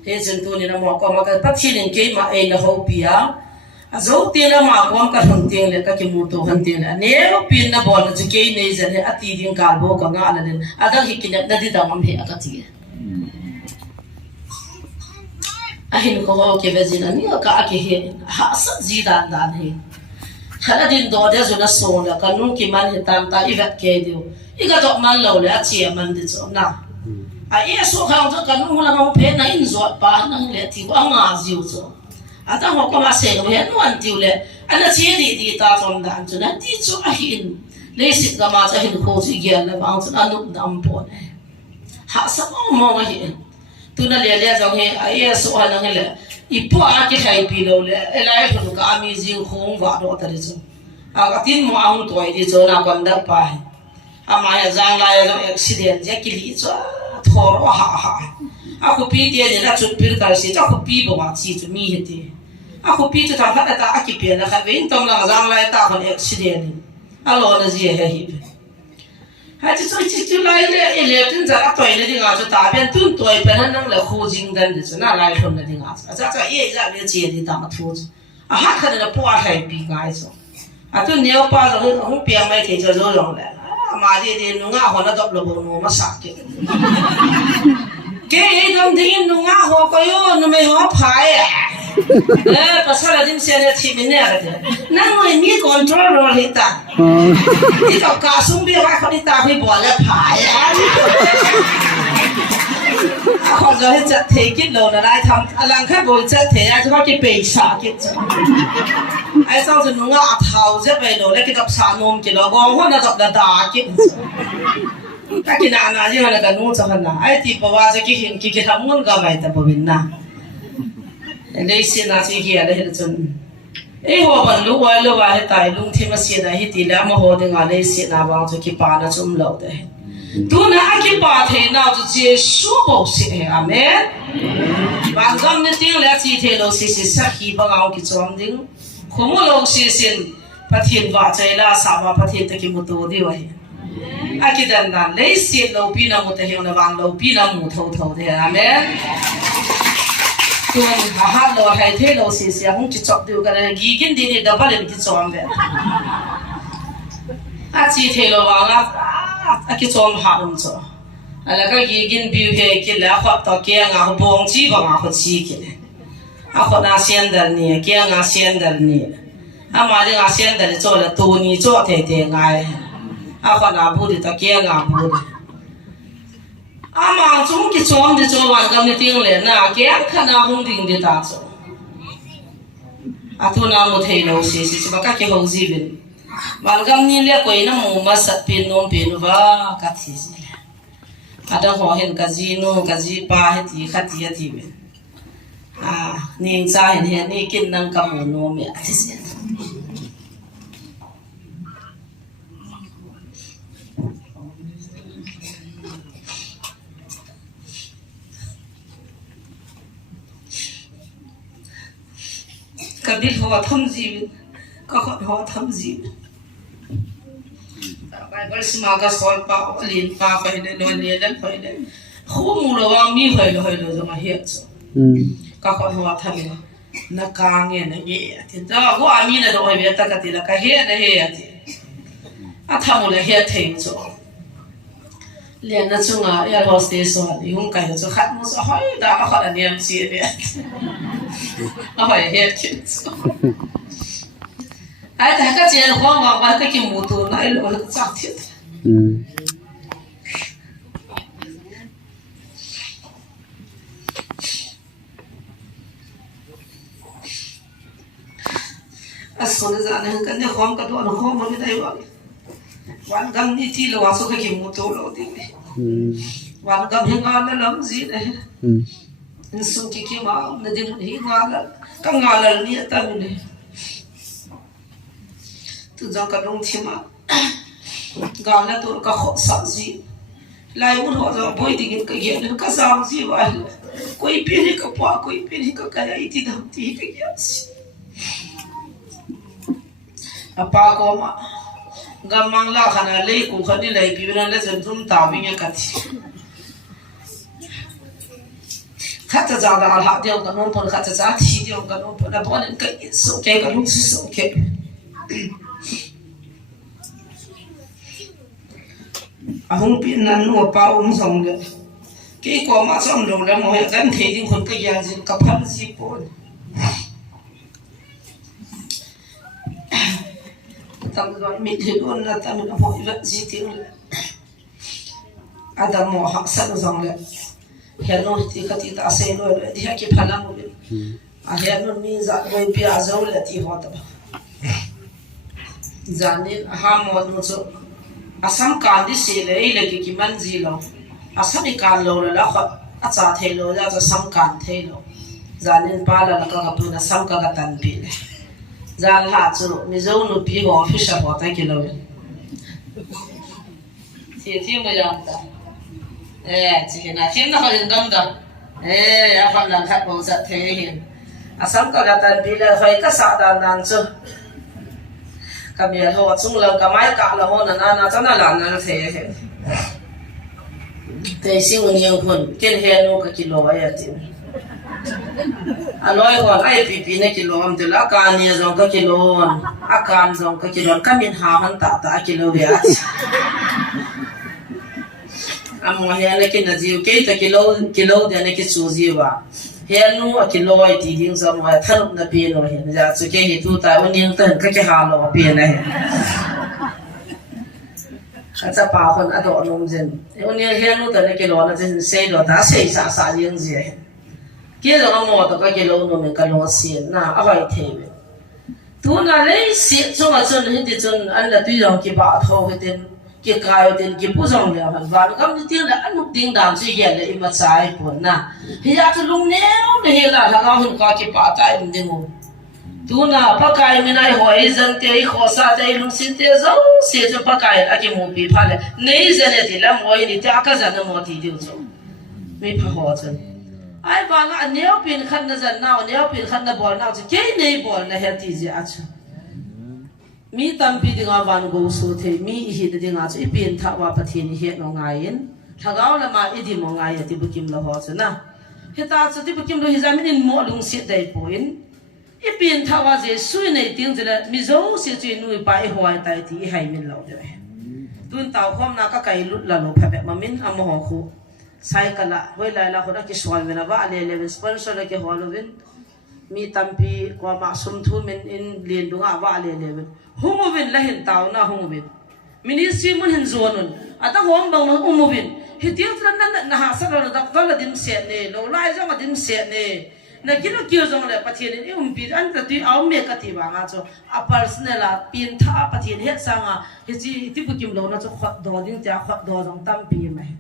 he chen tu ni na mo ko ma ka pa thi nin ke ma e na ho pi a zo tela ma kom ka thong teng le ka ki mu to han teng ne ro pin na bol chu ke nei jan he ati ding kal bo ka nga la den ada hi kin na di da mam he aka ti a hin ko ho ke vezina ni ka ke he ha sa ji dan dan he hala din do de zo na so la ka nu ki man he tam ta i vat ke dio i ga do man lo le a chi man de zo na a e so ka zo ka nu la ngom pe na in zo pa na le ti wa nga ji zo ata ho ko ma se no he no an tiu le ana chi di ta zon dan chu na ti chu a hin le sit ga ma cha hin ko chi ge la bang chu anu dam po ne ha sa mo ma hi tu na le zong he a ye so ha na le i po a ki khai pi lo le e lai hu ka mi jing khong wa do ta ri chu a ka tin mo ang toi di chu na kon da pa a ma ya jang la ya accident ja ki li chu thor ha a ko pi ti ne na chu pir ka si cha ko pi bo ma chi chu mi he ti a ko pi chu ta pha ta a ki pe na kha vein tom la jang la ta ko accident a lo na ji he hi ha chi chu lai le tin za a toi ne ding a chu ta ben tun toi pe na nang le khu jing dan de chu na lai thon na ding a cha ye za le ji di ta ma thu a ha kha na po a hai pi ngai chu a tu ne pa zo hong pe mai the cho zo rong le a ma de nu nga ho na dop lo bo no ma sa ke ke dom ding nu nga ho ko yo nu me ho phai pasal din se ne thi min ne a de na noi mi control ro hi ta ti to ka sum bi ha ko ni ta bi bo la phai a ko zo he cha the ki lo na lai tham alang kha bo cha the a cho ki pe sa ki ai sao zo nu nga a thau je pe lo le ki dop sa nom ki lo gong ho na dop da da ki ta ki na ji ha la ka nu cha na ai ti pa wa je ki hin ki tham ngon ga mai ta bo bin na le si na si hi a le he chun e ho ban lu wa he tai lung thi ma si na hi ti la ma ho de nga le si na ba cho ki pa na chum lo de tu na a ki pa the na zu je su bo si he amen ban gam ne ting le chi the lo si sa hi ba ga ki chom ding khomo lo si sin pathin wa chai la sa wa pathin te ki mu to di wa hi a ki dan dan le si lo pi na mu te hiu na wang lo pi na mu tho tho de amen tuan ha lo hai the lo si si hong ki chok du ka le gi gin di ni da ba le ki chom be a chi the lo wa la a ki chom ha um cho ala ka gi gin bi he ki la khwa to ke nga ho bong chi ba nga ho chi ki le a kho na sian dal ni ke nga sian dal ni a ma de nga sian dal cho la tu ni cho the the ngai a kho na bu de to ke nga bu de a ma chung ki chom de cho wan gam ni ting le na ke kha na hung ding de ta cho a tu na mo thei lo si si ba ka ke ho ji bin wan gam ni le koi na mu ma sat pin nom pin ba ka thi si le ada ho hen ka ji no ka ji pa he ti kha ti ti be ning cha hen he ni kin nang ka mo no me a ti si ka bil ho tham ji ka khot ho tham ji Bible sma ka sol pa lin pa fa le lo le le fa le khu mu lo wa mi hoi lo zo ma he cho ka khot ho tham na ka nge na ye ti da go a mi na do hoi be ta ka ti la ka he na he ya ti a tham le he thei cho le na chu nga air hostess so ni hung kai cho khat mu so hoi da ka khot niam si be a hoi he ti ai ta ka chen ho ma ba ka ki mu tu nai lo cha thi a so na za na ka ne khom ka do na khom ma dai wa wan gam ni ti lo wa so ka ki mu tu lo di wan gam hi nga na lam ji ne in su ki ma na di hi nga la ka nga la ni ta ni ne tu jang ka long thi ma ga la tu ka kho sa ji lai u ho zo boi ti ka ge ne ka sa ji wa koi pe ni ka pa koi pe ni ka ka ai ti dam ti ka ya si apa ko ma gamang la khana le ku khani lai pi na le zan tum ta wi nya ka thi khata za da ha de ka non pon khata za thi de ka non pon na pon ka so ke ka lu so ke ahung pi nan no pa song le ke ko ma som lo le mo he gan the ding khon ka ya jin ka phan si pon tam do mi the don na tam na ho va ji ting le adam mo ha sa song le he no ti ka ti ta se lo le dia ki phala mo le a he no mi za go pi a zo le ti ho ta ba zanin ha mo no so asam kan di se le le ki man ji lo asam kan lo la kha a cha the lo ja cha sam kan the lo zanin pa la ka ka pu na sam ka ka tan pi le zal ha chu mi zo no pi ho fi sha ho ta ki lo ti mo yang ta chi na tin na ho yin gam da ya khan lan khat bo sa the hin asam ka ka tan pi le phai ka sa dan nan chu ka mi ho chung lo ka mai ka la ho na na cha na la na the he te sing ni ang khon ken he no ka kilo ya ti aloi kon ai pi ne kilo am te la ka ni zo ka kilo a kan zo ka kilo ka min ha han ta kilo ya am mo he le ken na ji ke ta kilo de ne ki chu ji wa he nu a kilo ai ti ding zo ma than na pi no he ja chu ke hi tu ta wa ning tan ka ke ha lo pi na he cha pa khon a do nom jen e ni he nu ta ne kilo na jen se do ta se sa yin ji he ke zo mo to ka kilo no me ka lo si na a bai the be tu na le si chu ma chun hi ti chun an la tu yong ki ba tho he ten ki kai ten ki pu jong le han wa kam ni ting la an ding dam chi ye le i ma sai pon na hi ya tu lung ne ne he la la hun ka ki pa tai ding mo tu na pa kai mi nai hoi zan te i kho sa te lung sin te zo se zo pa kai a ki mo pi pha le nei ze ne ti la mo ni ta ka za na mo ti diu zo mi pha ho chen ai ba nga neo pin khan na zan na neo pin khan na bol na ke nei bol na he ti je a cha mi tampi dinga van go su the mi hi dinga chu ipin tha wa pathin hi no ngain thagau lama idi mo ngai ati bukim lo ho chuna heta chu ti bukim lo hi zamin in mo lung si dai poin ipin tha wa je sui nei ting jela mi zo si chu nui pa i hoi tai ti hai min lo de tun tau khom na ka kai lut la lo pha be mamin am ho khu sai kala hoi lai la khoda ki swal mena ba le le sponsor ke ho lo vin mi tampi ko ma sum thu min in lien dunga wa le le humovin la hin tau na humovin ministry mun hin zonun ata hom bang humovin hitiu tran na ha sa lo doctor la dim se ne lo lai jong a dim se ne na kilo kilo jong le pathian ni pi an ta ti au me ka ti wa nga cho a personal la pin tha pathian het sanga hi chi ti bukim lo na cho khat do ding ja khat do jong tam pi mai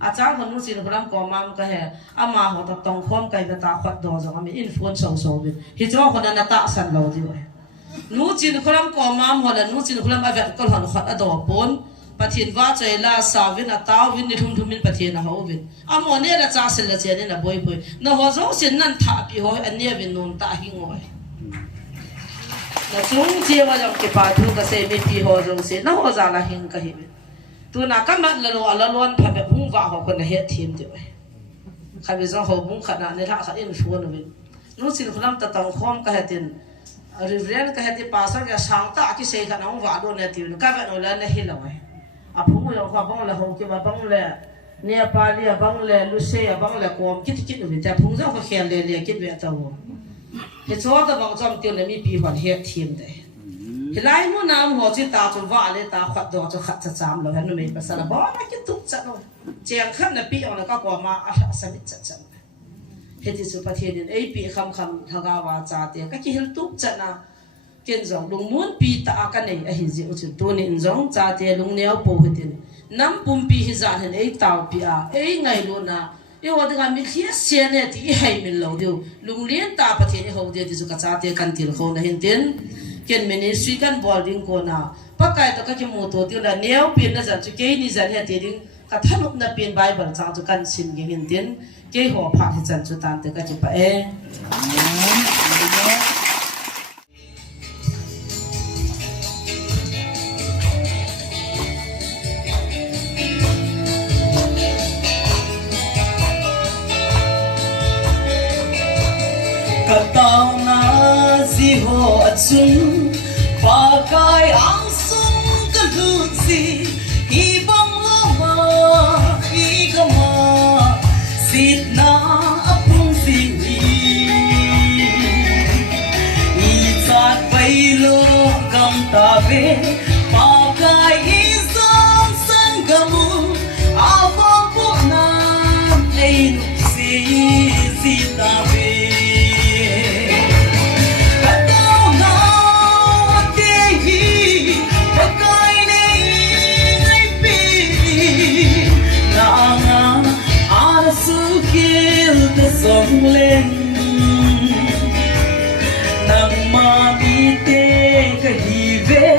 a cha kon nu sin gram ko mam ka he ama ho ta tong khom kai ta khat do jong ami influence so bin hi cho ko na ta san lo di nu chin khulam ko mam hola nu chin khulam avet kol hon khat ado pon pathin wa chai la savin ataw win ni thum thumin pathin a ho win amone la cha sel la chen na boy boy na ho zo sin nan tha pi ho ania win nun ta hi ngoi na chung che wa jong ke pa thu ka se mi pi ho zo se na ho za la hing ka hi tu na ka mat la lo ala lon pha be hung wa ho ko na he thim de kha be zo ho bung khana ne tha kha in phone win nu chin khulam ta tong khom ka hetin Reverend ka heti pastor ka sangta ki sei ka nang wa do ne ti ka ba no la na hi lo ai a phung yo kha bang la ho ki ba bang le ne pa li a bang le lu se a bang le kom ki ti ni ta phung zo ko khen le le ki be ta wo he cho ta bang chom ti le mi pi hon he thim de he lai mu nam ho chi ta chu wa le ta khat do chu khat cha cham lo han no me pa sa la ba na ki tu cha no cheng khat na pi on ka ko ma a sa mi cha cha heti su pathian ei pi kham kham thaga wa cha te ka ki hel tup chana ken jong lung mun pi ta ka nei a hi ji u chu tu ni jong cha te lung neo po hitin nam pum pi hi za hen ei taw pi a ei ngai lu na e wa da mi khia se ne ti hai min lo du lung lien ta pathian e ho de ti su ka cha te kan til kho na hin tin ken ministry kan boarding ko na pa kai to ka ki mu to ti la neo pi na za chu ke ni za he ti ding ka thanup na pin bible cha chu kan sin ge hin tin cái họ phạt thì chân cho tan từ cái chụp ấy cả tao na gì họ chung và cái áo sung cái thứ gì hy vọng mà hy vọng sit na apung sini isat bailo kam tabe pakai izam sangamu avang puna ei si sitabe katau na tehi pakai nei ngai pi na sukil ta song lên nang ma mi te ka hi ve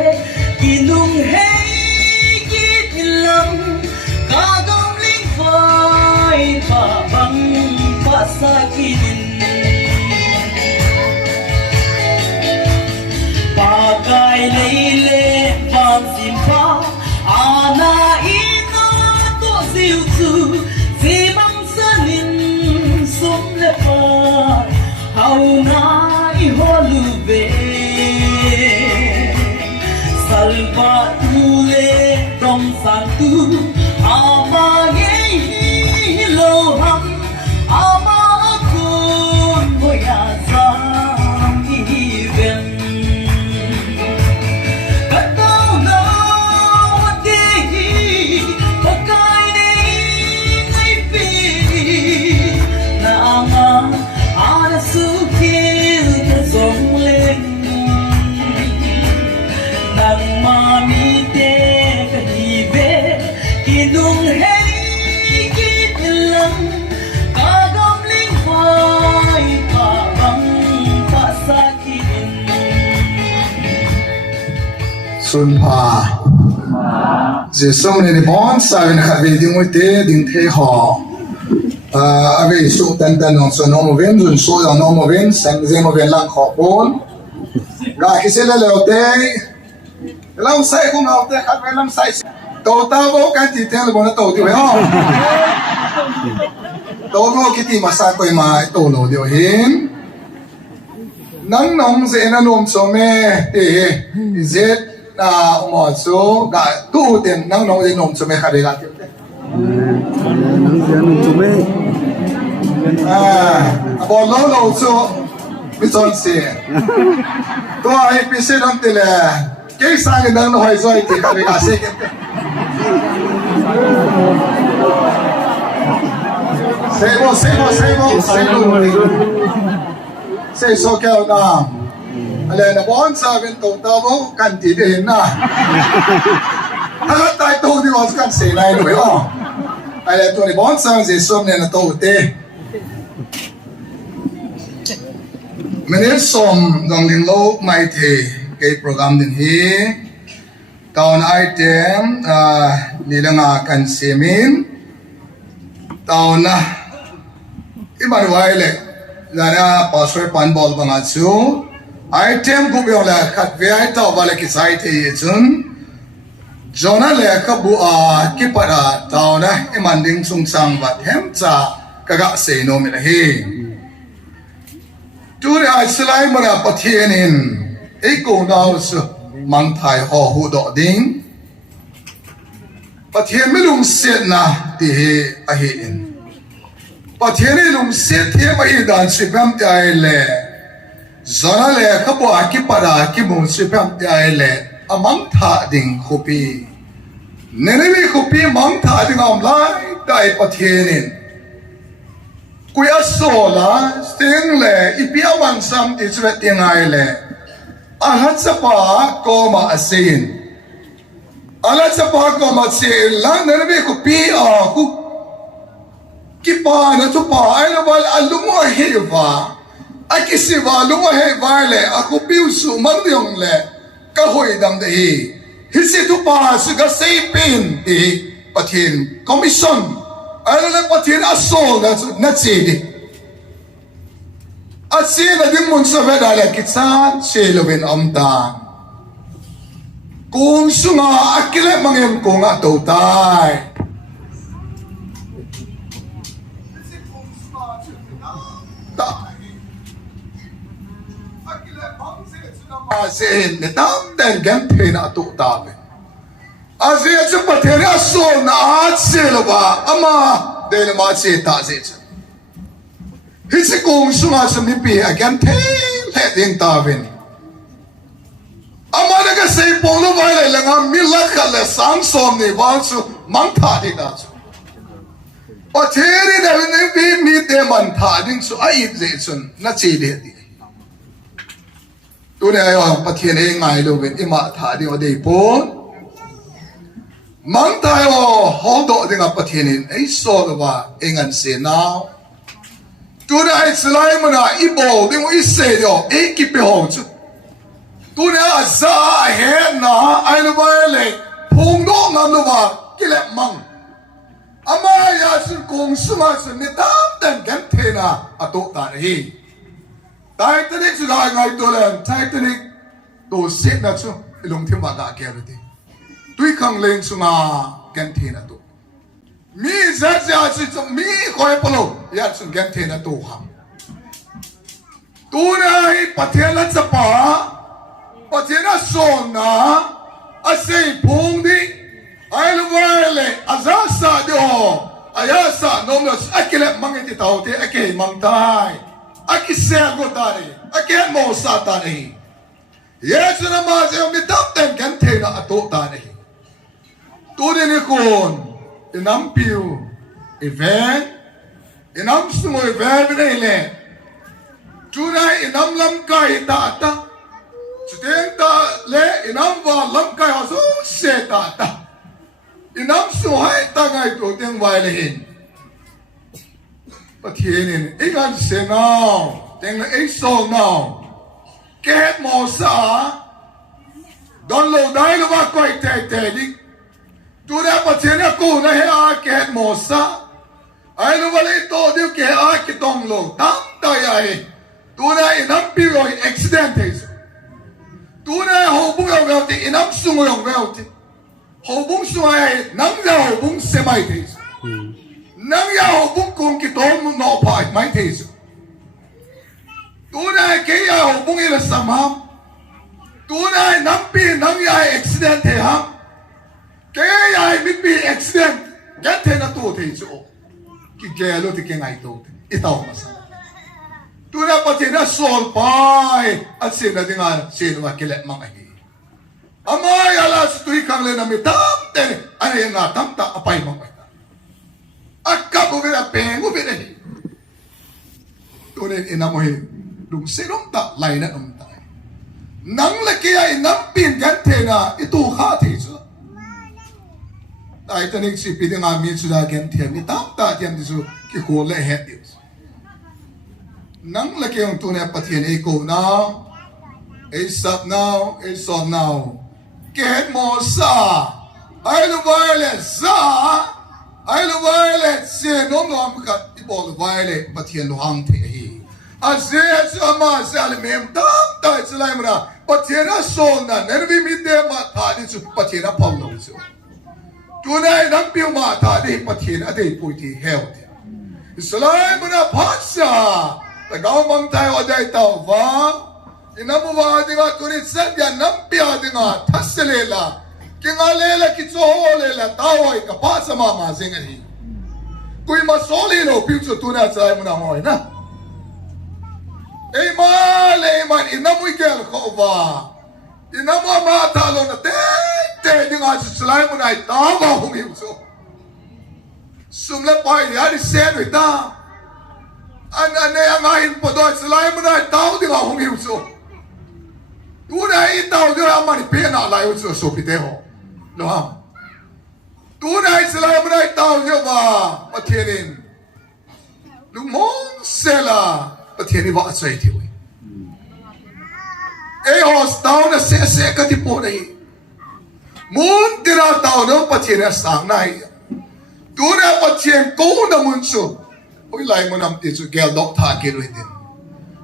ki nung hey ki tilam ka gom ling phai pa bang pa sa ki din pa kai nei le pam sim pa ana ina to siu tu si bang sum le pa hau na I holu ve salva tu le dom san tu ama ye lo ham ama kun moya sam I ven katau na te hi pakai nei ngai pi ana sukil ka zong lên nang ma mi te ka hi ve ki nung hey ki lang ka gam ling phai pa bang pa sa ki sun pha je som ne bon sa vin khat ve ding oi te ding the ho ave su tan tan on so no mo ven jun so ya no mo ven sang je mo ven lang kho pon ga ki se le le te Lam sai không học thế khác với lam sai tàu ta vô cái gì thế là bọn nó tàu thì phải không tàu vô cái gì mà sai quay mà tàu nổ điều hiến nắng nóng dễ nó nôm số mê thì dễ là một số đã tu tiền nắng nóng dễ nôm số mê khai ra tiếp bỏ lỗ lỗ số bị tròn xe tôi ai bị xe đâm tiền là cái sang cái nắng nó hay rồi thì khai ra xe xe số kêu nào ale na bon sa bên tàu tàu vô cần chỉ để hình na tại tàu thì có cần xe này rồi không ale tàu thì bon sa gì xôm này là tàu tê mình xôm dòng đình lâu mai thì cái program đình hi tàu item đi là ngà cần xe min tàu na iban wai le zana pastor pan bol banga chu item ku biong la khat ve ai taw ba le ki sai the chun jona le ka bu a ki para taw na iman ding chung sang ba hem cha ka ga se no me hi tu re ai slai mara pathian in e ko naw su mang thai ho hu do ding pathian melum set na ti he a hi in pathian lum set the mai dan sipam te ai le zona le ka bo ki para ki mu sipam te ai le amang tha ding khopi nenewi khopi mang tha ding am lai dai pathian in kuya sola sting le ipia wan sam ti chwe ti ngai le ahat sapa ko ma asin alat sapa ko ma se la nenewi khopi a ku kipa na tu pa ay na wal alumo heva akisiva alumo heva le aku piusu mandiong le kahoy dam de hi hisi tu pa su ga sei pin di pathin commission ay na pathin asol na chidi asina din mun sa veda le kitsan selovin amta kung sunga akile mangem ko nga totai Asin ni tam dan gan pena tu tabe. Asin tu pateri asol na at silba ama dele ma se ta se. Hisi kung sunga sumi pi agan tel heading tabin. Ama naga se polo vale langa milakale sang som ni bansu mangtha di da. Pateri dele ni bi mi te mantha ding su ai ze sun na chi de di. Tu này pathian ấy ngài đâu bên ima thả đi ở đây bốn mang tai hong độ đi ngập pathian ấy so được ba anh ăn xe nào tu này slide mà na ibo đi ngồi xe đi ấy kịp hong chứ tu này za hè na ai nó bay lên phong độ ngắm nó ba cái lẹ măng ama ya sự cùng sự mà sự này tam đàn gắn thế na à tụ ta này tai tani chu la ngai to len tai tani to set na chu ilung thim ba ga ke ri tui khang leng chu nga kan the na to mi za za chu mi khoi palo ya chu kan the na to ha tu nai pathian la chapa pathian a son na a sei phung di ai lu le aza sa do aya sa nom na akile mangeti tau te ake mang tai akisel go tari aken mo sa tari yesu na ma je mi tap ten kan the na ato tari tu ni kon inam piu event inam sumo event nei le tu na inam lam kai ta ta chuten ta le inam wa lam kai ha so se ta ta inam su hai ta ngai to ten vai le hin pathian in igan se now teng la ei so now ke mo sa don lo dai lo ba koi te di tu da pathian ko na he a ke mo sa ai lo ba le to di ke a ki tong lo tam ta ai tu na in am pi ro accident is tu này hậu bung yong veo thì nắm sung yong veo thì hậu bung sung ai nắm ra hậu bung sẽ mai thế nắm ra hậu bung cùng cái tôm nọ phải mai thế tu này cái hậu bung là sắm ham tu này nắm pin nắm ra accident thế ham cái ai biết bị accident cái thế là tu thế chỗ cái ghê luôn thì cái ngày tu ít tao mà sao tu này bắt thế là sol phải anh xem là tiếng Anh xem là cái lệ mang anh amai ala stui kang le na mi tam te ani nga tam ta apai mang mai akka bu vera pengu vera ni tu ne ina mo hi dum serom ta lai na dum ta nang le ke ai nam pin gan the na itu kha thi chu ai ta ning si pi de nga mi chu da gan the mi tam ta tiam di chu ki ko le he di nang le ke ong tu ne pathian e ko now e sap now e so now get more sa ai lu violet sa ai lu violet se no no ka ibol violet pathian lo hang the hi a se sama sa le mem tam ta chlai mra pathian a so na nervi mi de ma tha ni chu pathian a phau lo chu tu nai nang piu ma tha de pathian a de pui ti hell chlai mra phasa ta gao mang tai wa dai tau va inamu wa dinga tuni san ya nampia dinga thaselela kinga lela ki cholela tawai ka pasa mama zingani kui ma soli no piu tuna chai muna hoi na ei ma le man inamu gel khova inamu ma ta lo na te dinga chlai muna ta ba humi so sumle pai ya di sen wi ta an ane angain podo chlai muna ta dinga humi so tu này tao cho anh mà đi bên nào lại ở chỗ bị thế ho, đúng không? Tu này sẽ lại bên này tao cho mà thiên nhiên, lúc mong sẽ là thiên nhiên vợ chơi thiêu. Ê ho tao nó sẽ cái tipo này, muốn đi ra tao nó thiên nhiên sáng nay, tu này thiên nhiên cố nó muốn số, ôi lại muốn làm gì số gel đọc thà kia rồi đi,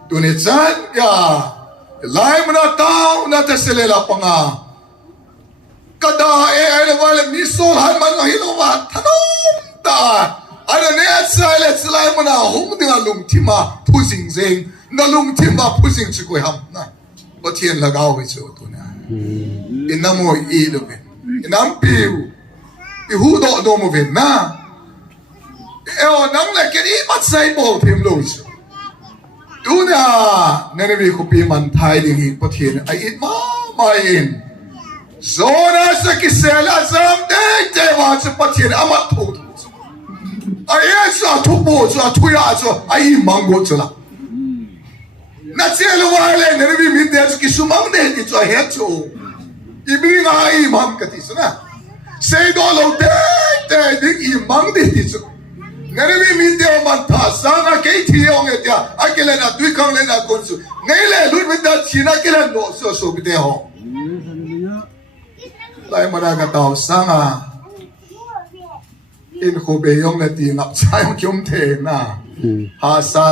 tu này chân ya. Lai mana tau na ta selela panga kada e ai wala mi sol han man hi lo wa thanom ta ana ne sai lai mana hum dinga lum thima phusing zeng na lum thima phusing chu ko ham na ba thien lagaw wi chu tu na inamo I lo ben inam piu I hu do mo ben na e o nang le ke I mat sai bo phim lo chu tu na nene vi ko pi man thai ding hi pathian ai it ma in zona sa ki sela zam de wa sa pathian amat thu ai sa thu bo sa thu ya sa ai mang go chla na chelo wa le nene vi min de ki sumang de ki cho he chu I bring ai mam ka ti na sei do lo de ding I mang de ti chu Naribi mindia mantha sanga kei thiong etia akele na dui khang le na konsu nele lut minda china kele no so bite ho lai mara ga taw sanga in ko be yong na ti ngap chai kyum the na ha sa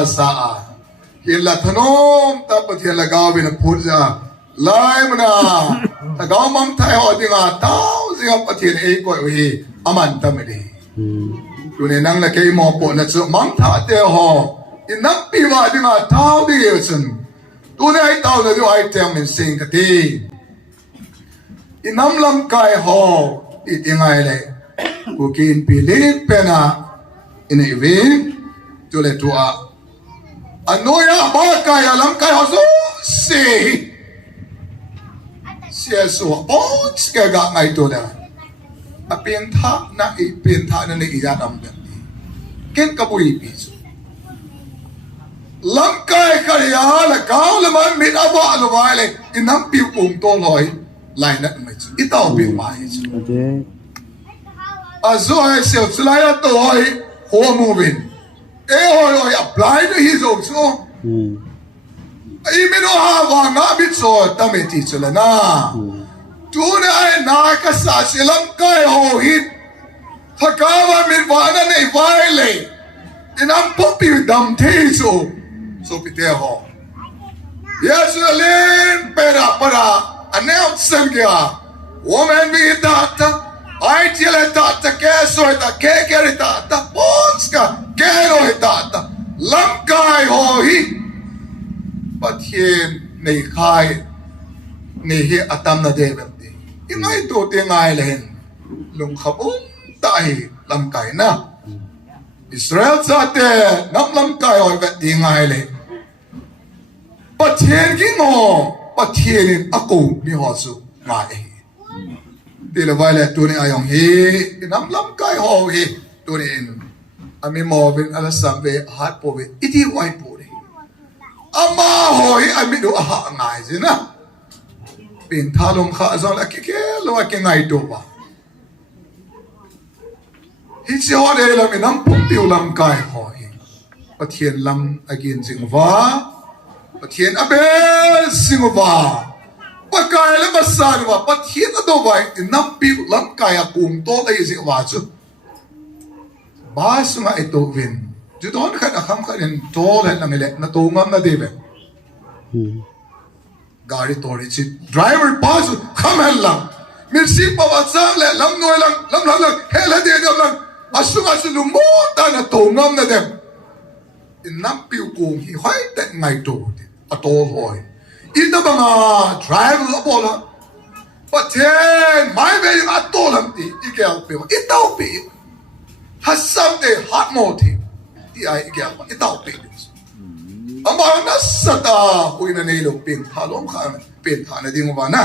in la thanom ta pathia lagaw bin phurja lai mana ta gaw mam thai ho dinga taw zinga pathia e ko hi aman tamedi tu ne nang la ke mo po na chu mang tha te ho in nam pi wa dinga thau di ye chen tu ne ai tau na jo ai tem min sing ka ti in nam lam kai ho I tingai le ku kin pi le pe na in e ve tu le tu a anoya ba kai lam kai ho so se so on ska ga ngai tu da a pian tha na I pian tha na ni ya dam da ken ka bui pi chu lam kai khariya la kaw la man mit awa lo vai le inam pi pum to loi lai na mai chu I tau pi mai chu a zo ai se chu lai to hoi ho mu vin e hoi apply to his also ai me no ha wa na bit so ta me ti chu la na tu ne ai na ka sa silam kai ho hit thakawa min wana nei vai le inam popi dam the so pite ho yes len pera para announce kia woman mi tata ai chile tata ke soi ta ke ri tata pons ka ke roi tata lam kai ho hi pathian nei khai nei hi atam na de bem ti ingai to te ngai len lung khabum tai lam kai na Israel sa te nam lam kai ho ve ti ngai le pathian ki ngo pathian in aku mi ho su ngai de la vai le tu ni ayong hi nam lam kai ho hi tu ni in ami mo bin ala sam ve hat po ve iti wai po de ama ho hi ami do ha ngai zina pin thalom kha zon la ke lo ke ngai do ba hi si ho de lam nam pum piu lam kai ho hi pathian lam again jing wa pathian abel sing wa pakai le masan wa pathian ado vai nam piu lam kai a kum to dai zi wa chu ba sunga ito win ju don khat a kham khat in to le na ngele na to ngam na de be gari tori chi driver pass kham hel lam mir si pa wa sang le lam noi lam hela de de lam asunga su lu mo ta na to ngam na dem in nam piu kum hi hoi te ngai to a to hoi in the banga driver a bola pathian mai ve a to lam ti ikel pe i tau pe hasam de hot mo thi ti ai ikel i tau pe ama na sata huina nei lo pin halom khan pin thana ding wa na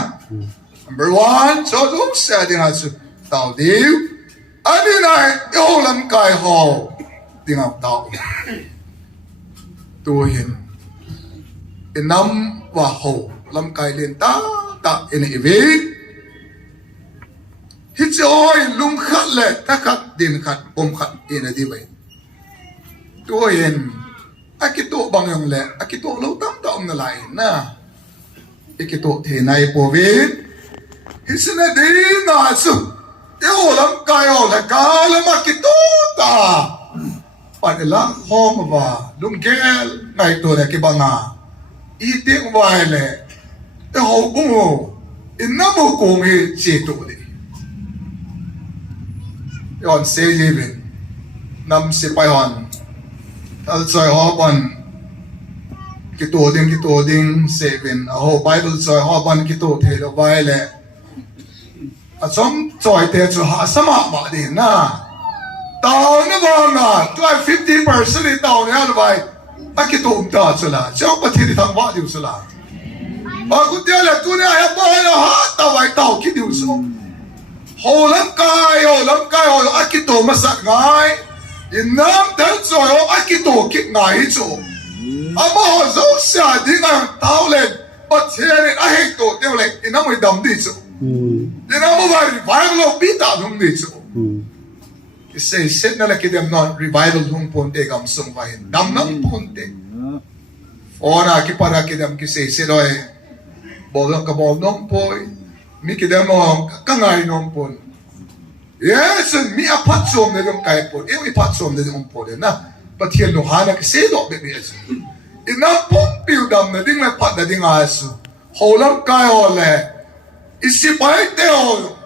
number 1 so dum sa ding asu tau diu ani nai yo lam kai ho ding au tau tu hin inam wa ho lam kai len ta in evi hi choi lum khat le ta khat din khat pom khat in a di wai tu hin akito bang yong le akito lo tam ta om na lai na akito the nai po vi hi sina di na su yo lam kai ho la ka lam akito ta pa la hom wa lum gel ngai to le ki banga i ting vai le te ho bu in na mo ko ngi chi to le yon se living nam si pai hon al choi ho bon ki to ding seven a ho bible choi ho bon ki to the lo vai le a som choi te chu ha sama ba di na tao na ba na tu 50% ni tao ne al vai a ki to ta chula chao pa thi thang wa diu chula ba ku te le tu ne ha ba na ha ta vai tao ki diu so ho lam kai ho a ki to ma sa ngai in nam dan choi ho a ki to ki ngai chu ama ho zo sia di ngai tao le pa chen a he to te le in nam dam di chu in nam ba revival of bi ta dum di chu say sit na la ki dem non revival hung pon te gam sung vai dam nam pon te ona ki para ki dem ki say sit oi bol ka bol nom poi mi ki dem ka ngai nom pon yes mi a pat som ne dum kai pon e mi pat som ne dum pon na but here no hana ki say do be mi es ina pon piu dam ne ding na pat na ding asu holam kai ole isi pai te o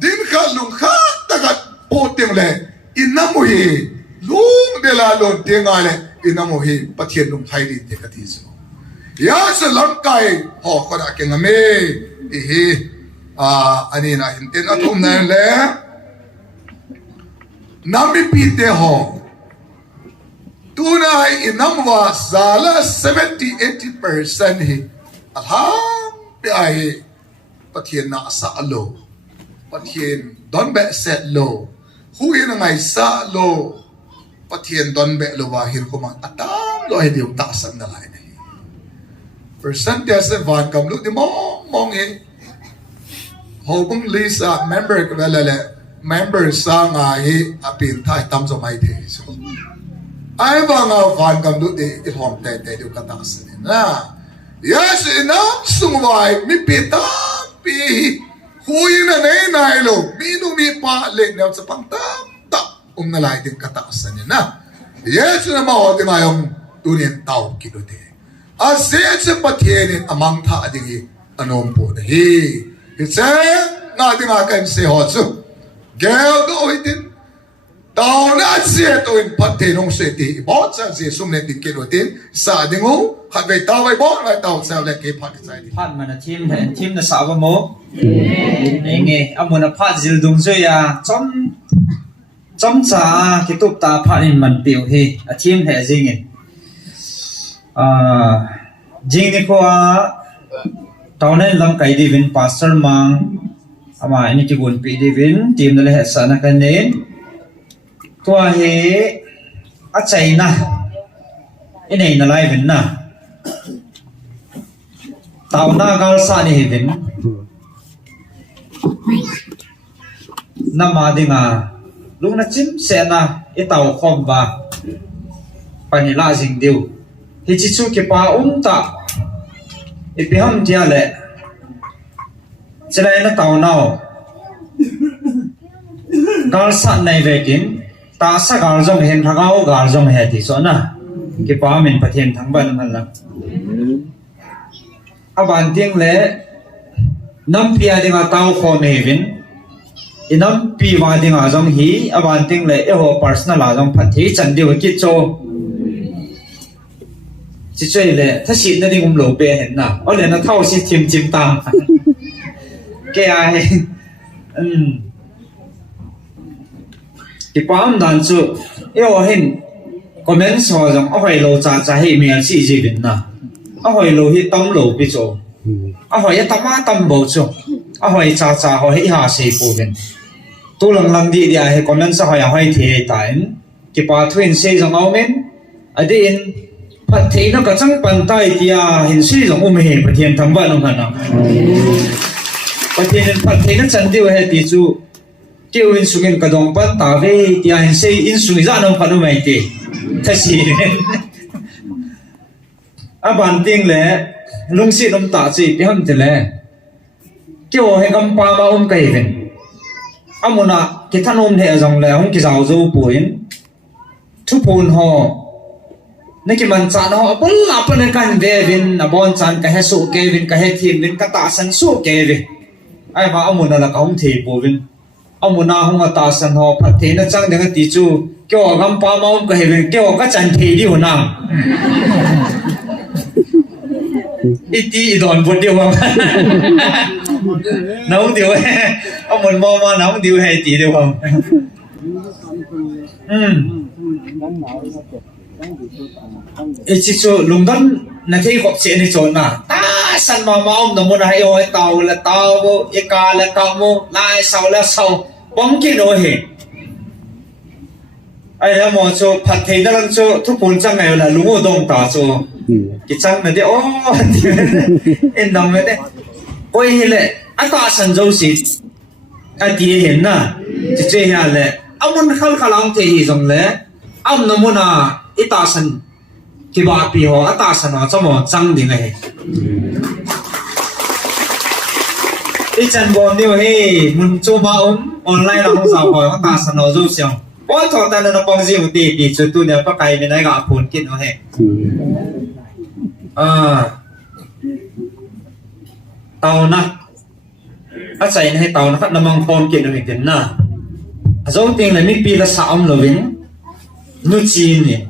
din kha lung kha ta ka po tem le ina mo hi lung de la lon te nga le ina mo hi pathian lung thai di te ka ti so ya sa lam kai ho ko da ke ngame e hi ani na hin ten atum na le nami pi te ho tuna inam wa sala 70-80% hi alham pe ai pathian na sa lo pathian don be set lo hu in ngai sa lo pathian don be lo wa hin ko ma atam lo he diu ta san na lai nei percentage se van kam lu di mong he ho bung lisa member ka le member sa nga hi apin thai tam zo mai the so ai ba nga van kam lu di I hom te diu ka ta san na yes enough sung vai mi pita pi hui na nei nai lo mi nu mi pa le ne sa pang ta na lai din ka ta san na yes na ma ho din ayong tunin tao ki do de a se pathian amang tha ding anom po na hi hitse nga di nga kan se ho chu gel do itin tao na siya to in pati nung siya ti ibot sa siya sumne ti kinutin sa dingo hagbay tao ay bot ay tao sa leki pati sa di พัดมันทีมเห็นทีมน่ะสาวโมนี่ไงอามุนะพัดจิลดุงซวยาจอมจ้าคิดตุบตาพัดอินมันปิวเฮทีมเห็นจริงจริงนี่ก็ตอนนั้นลำไก่ดีวินพาสเตอร์มังอามาอันนี้ที่บุญปีดีวินทีมนั่นแหละสานักเน้นตัวเฮอาใจนะอันนี้น่าไล่วินนะตาวนากัลสานี่เห็นน้ำมาดิงาลุงนัดจิมเสนาไอตาวคอมว่าปัญญาจิงเดียวฮิจิชูกิปาตาไอพิฮัมเดียเล่จะได้นัดตาวนาวกัลสาในเวกินตาสักกัลจงเห็นทักเอากัลจงเห็นที่ส่วนน่ะกิปามินประเทศทั้งบ้านมันละอาบานเตียงเล่น้ำปีดิงาตาวคอมเฮวินอิน้ำปีวาดิงาจงฮีอาบานเตียงเล่เอโฮพาร์สนาลาจงพัดที่จันเดียวกิจโจจิช่วยเล่ถ้าชีนั่นดิงุมโลเปเห็นนะเอาเลยนะเท่าชีทิมจิมตามแกไอที่ป้ามดันจูเอโฮเห็นคอมเมนต์สอจงเอาไว้โลจ่าให้เมียชีจีบินนะเอาไว้โลหิตตั้มโลปิโจเอาไว้ตั้มมาตั้มโบโจเอาไว้จ่าเอาไว้หาเสียปูเป็นตัวหลังดีเดียให้คอมเมนต์สอยเอาไว้เทตายที่ป้าทวินเสียจงเอาเมนอดีตพัดเทนักจังปันไตเดียเห็นสีจงอุ้มเหตุประเทศทั้งบ้านน้องกันนะประเทศพัดเทนักจันเดียวให้ติจูเกี่ยวอินสุกินกระดองปันตาเวเดียเห็นสีอินสุกิจานน้องกันไม่ตีถ้าสีอาบานติงเล่ลุงสิลมตาจีพิฮัมเตเล่เกี่ยวให้กำปามาไก่เป็นอามุนะกิท่านเทจงเล่หงกิจาวจูปุยนทุพูนหอนี่กิมันจานหอปุ่นลับเป็นกันเววินอบอนจานก็ให้สู้เกวินก็ให้ทีมวินก็ตาสันสู้เกวินไอ้มาอามุนะละก็หงทีปุวินอามุนะหงตาสันหอพัดเทนจังเด็กติจูเกี่ยวกำปามาก็ให้วินเกี่ยวก็จันทีดิวนังอีตีอีดอนบนเดียวกันน้องเดียวเอาหมดมอมาน้องเดียวให้ตีเดียวกันไอ้ชิโซลุงดันนักที่ขบเสียในโซนน่ะตาสันมาเมาหนุ่มมันให้โอ้ยเต่าละเต่าเอกาละเต่าโมลายเสาละเสาป้องกินโอ้ยไอ้แล้วมอโซผัดเทนนั่นโซทุกคนจังไงล่ะลุงโอดงตาโซกิจจังนั่นเดียวโอ้เอ็นดองเลยเด้โอ้ยเล่อากาศสันโจสิไอ้ที่เห็นน่ะจะเจียเล่เอามันเข้าขลังเที่ยงเล่เอาหนุ่มน่ะอีตาสันที่บ้าปีหัวอีตาสันว่าจะมอจังดีไงอีจันบอลเดียวเฮ้มันจูบ้าออนไลน์เราต้องสาวคอยอีตาสันว่าจูเสียงเพราะตอนนั้นเราปองซิวตีปีจุดตัวเนี่ยป้าไก่ไม่ได้กับผลกินเอาให้เต่านะอาศัยให้เต่านะครับน้ำมันพรกินเอาให้กินนะอาจจะติงเลยมีปีละ3เลยวินนู่นจีนเนี่ย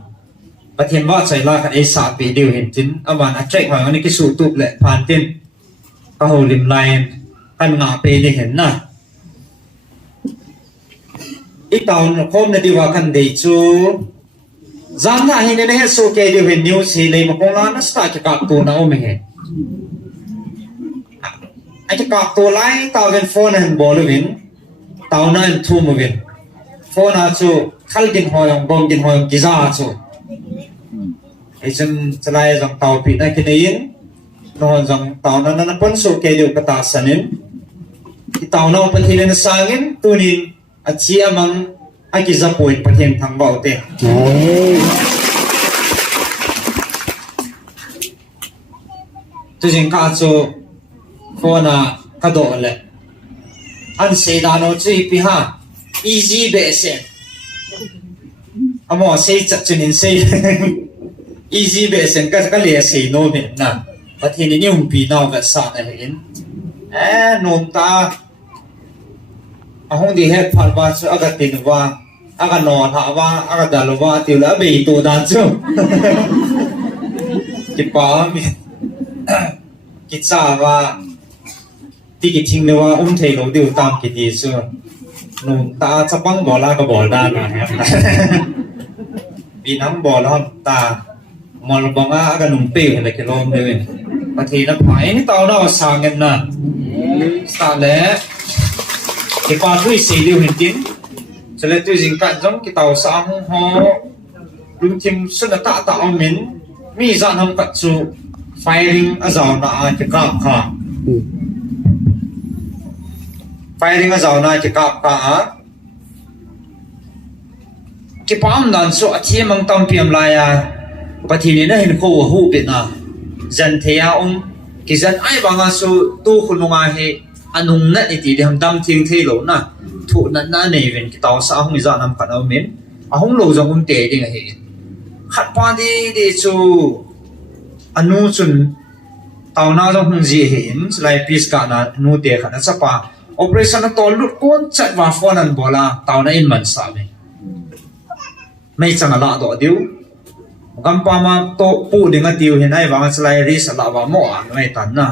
ประเทศว่าใจลากันไอ้3 ปีเดียวเห็นจินอาวันอาจจะหอยอันนี้ก็สู้ตุบแหละผ่านเต้นก็หัวริมไลน์กันงาเปได้เห็นนะอีตอนคมในดีว่ากันเดจูจำได้เห็นในเหตุสุเกดีเห็นนิวซีเลยมาคงล้านนัสตาจะกักตัวน้าไม่เห็นไอ้จะกักตัวไล่ตาวเป็นโฟนเห็นบอลวินตาวนั้นทุ่มวินโฟนอาจูขัลกินหอยบอมกินหอยกิจาจูไอ้จังจะไล่จังตาวปีนั่นกินยินนอนจังตาวนั้นนั้นพ้นสุเกดีกระตาสันินที่ตาวน้องเป็นที่เล่นสางินตัวนี้อาเจียมังไอ้กิจป่วยประเทศทางเบาเตะตัวจริงข้าจูโฟน่ะกระโดดเลยอันเสดานอจุยพิฮา easy base อ่ะมั่วเสจัดจุนินเส easy base ก็เลี้ยเสโนเบนนะ ประเทศนี้ยุ่งปีนอกกับสารเห็นนมตาห้องดีเฮ็ดผ่านว่าอากาศตินว่าอากาศนอนหาว่าอากาศดาลว่าติวแล้วไปตัวดานจู่กิป้ามีกิจาว่าที่กิทิ้งเลยว่าเทโลดิวตามกิดีจู่นมตาจะปังบอลละก็บอลด้านนะครับปีน้ำบอลแล้วตามอลบังอากาศนุ่มเปี้ยอะไรกันลมเลยบางทีนับไผ่นี่ตอนเราสร้างกันนะสร้างแล้วที่ป้าทุยสีเดียวเห็นจริงจะเลยทุยจริงกันจังที่ตาวสร้างหอลุงทิมสุนัตตาเอามินมีจานทำกัดจูไฟริงอาจารย์น่าจะกลับค่ะไฟริงอาจารย์น่าจะกลับค่ะที่ป้ามันดันสุอาชีพมังตั้มเพียมลายปฏิเนนะเห็นเขาหูเป็นนะจันเทียกิจันไอ้บางส่วนตู้คนงานเฮอันนุ่งนั่นอีทีเดียมดำทิ้งเทโลนะถูกนั่นนี่เป็นกิตาวสาวหงจานำขันเอาเมนหงโลจงเตะดิ่งเฮขัดปานดีจูอันนู้นจุนตาวน่าจงหงจีเห็นสไลพิสกันนะนู้เตะขันนั่นสปาโอเปอเรชั่นตอนลุดก้นจัดว่าฟอนันบอลาตาวน่าอินมันสามีไม่จังละตัวเดียวกัมปามาโตปูดิ่งติวเห็นไอ้บางสไลริสละว่าโม่ไม่ตันนะ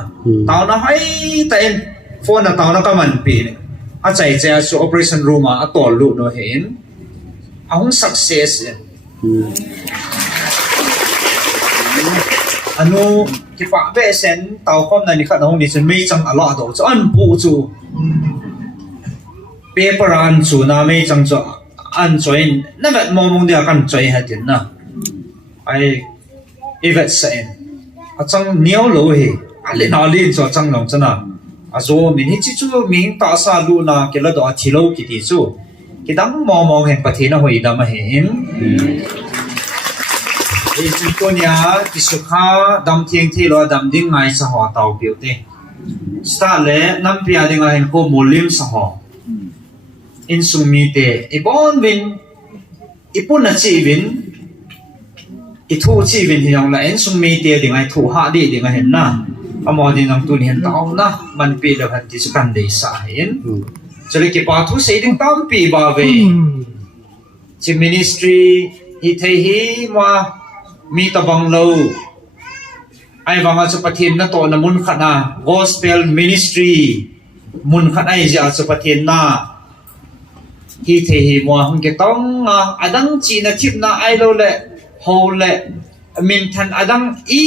ตาวน่าให้แต่เอ็นฟอนตาวน่าก็มันปีนอาใจเจ้าสู่ operation room อ่ะตัวลุดโนเห็นหง success อันนู้ที่ฝ่าเบสเซนตาวความนั้นนี่ขัดหงนี่ฉันไม่จังละตัวจะอันปูจูเปเปอร์อันจูน่าไม่จังจะอันจอยนั่นแบบมองเดียวกันจอยให้ดินนะไอ้อีเวสเซนจังเหนียวเลยอะไรน่าเล่นจังหลงจังนะอามินที่จู่มิงตาซาลูนาเกล้าตัวทิโลกิติจู่กิดังมองเห็นปะเทนะหัวดำเห็นไอ้จุดตัวเนี้ยที่สุขาดำเทียงที่เราดำดิ่งไงสหตาวเปียวเตสตาร์เล่น้ำเปียดิ่งไงเห็นกูมูลิมสหอินสุมีเตอีบอนวินอีปุ่นนัชีวินอีทูชีวินที่ยังละอินสุมีเตดิ่งไงทูหาดีดิ่งไงเห็นนะอมอดินังตุนเห็นตาวนะมันปีเดียวกันที่สุกันได้สาเห็นจะเลยเก็บปาทุเสียดิ้งตั้มปีบาเวจิมินิสทรีฮิเทฮีมามีตะบังโลไอ้บางอาจจะปฏินนะตัวน้ำมุนขนา Gospel Ministry มุนขนาไอ้จะอาจจะปฏินนะฮิเทฮีมาหุ่นเกต้องอดังจีนทิพนะไอ้โลเล่โฮเล่มินทันอดังอี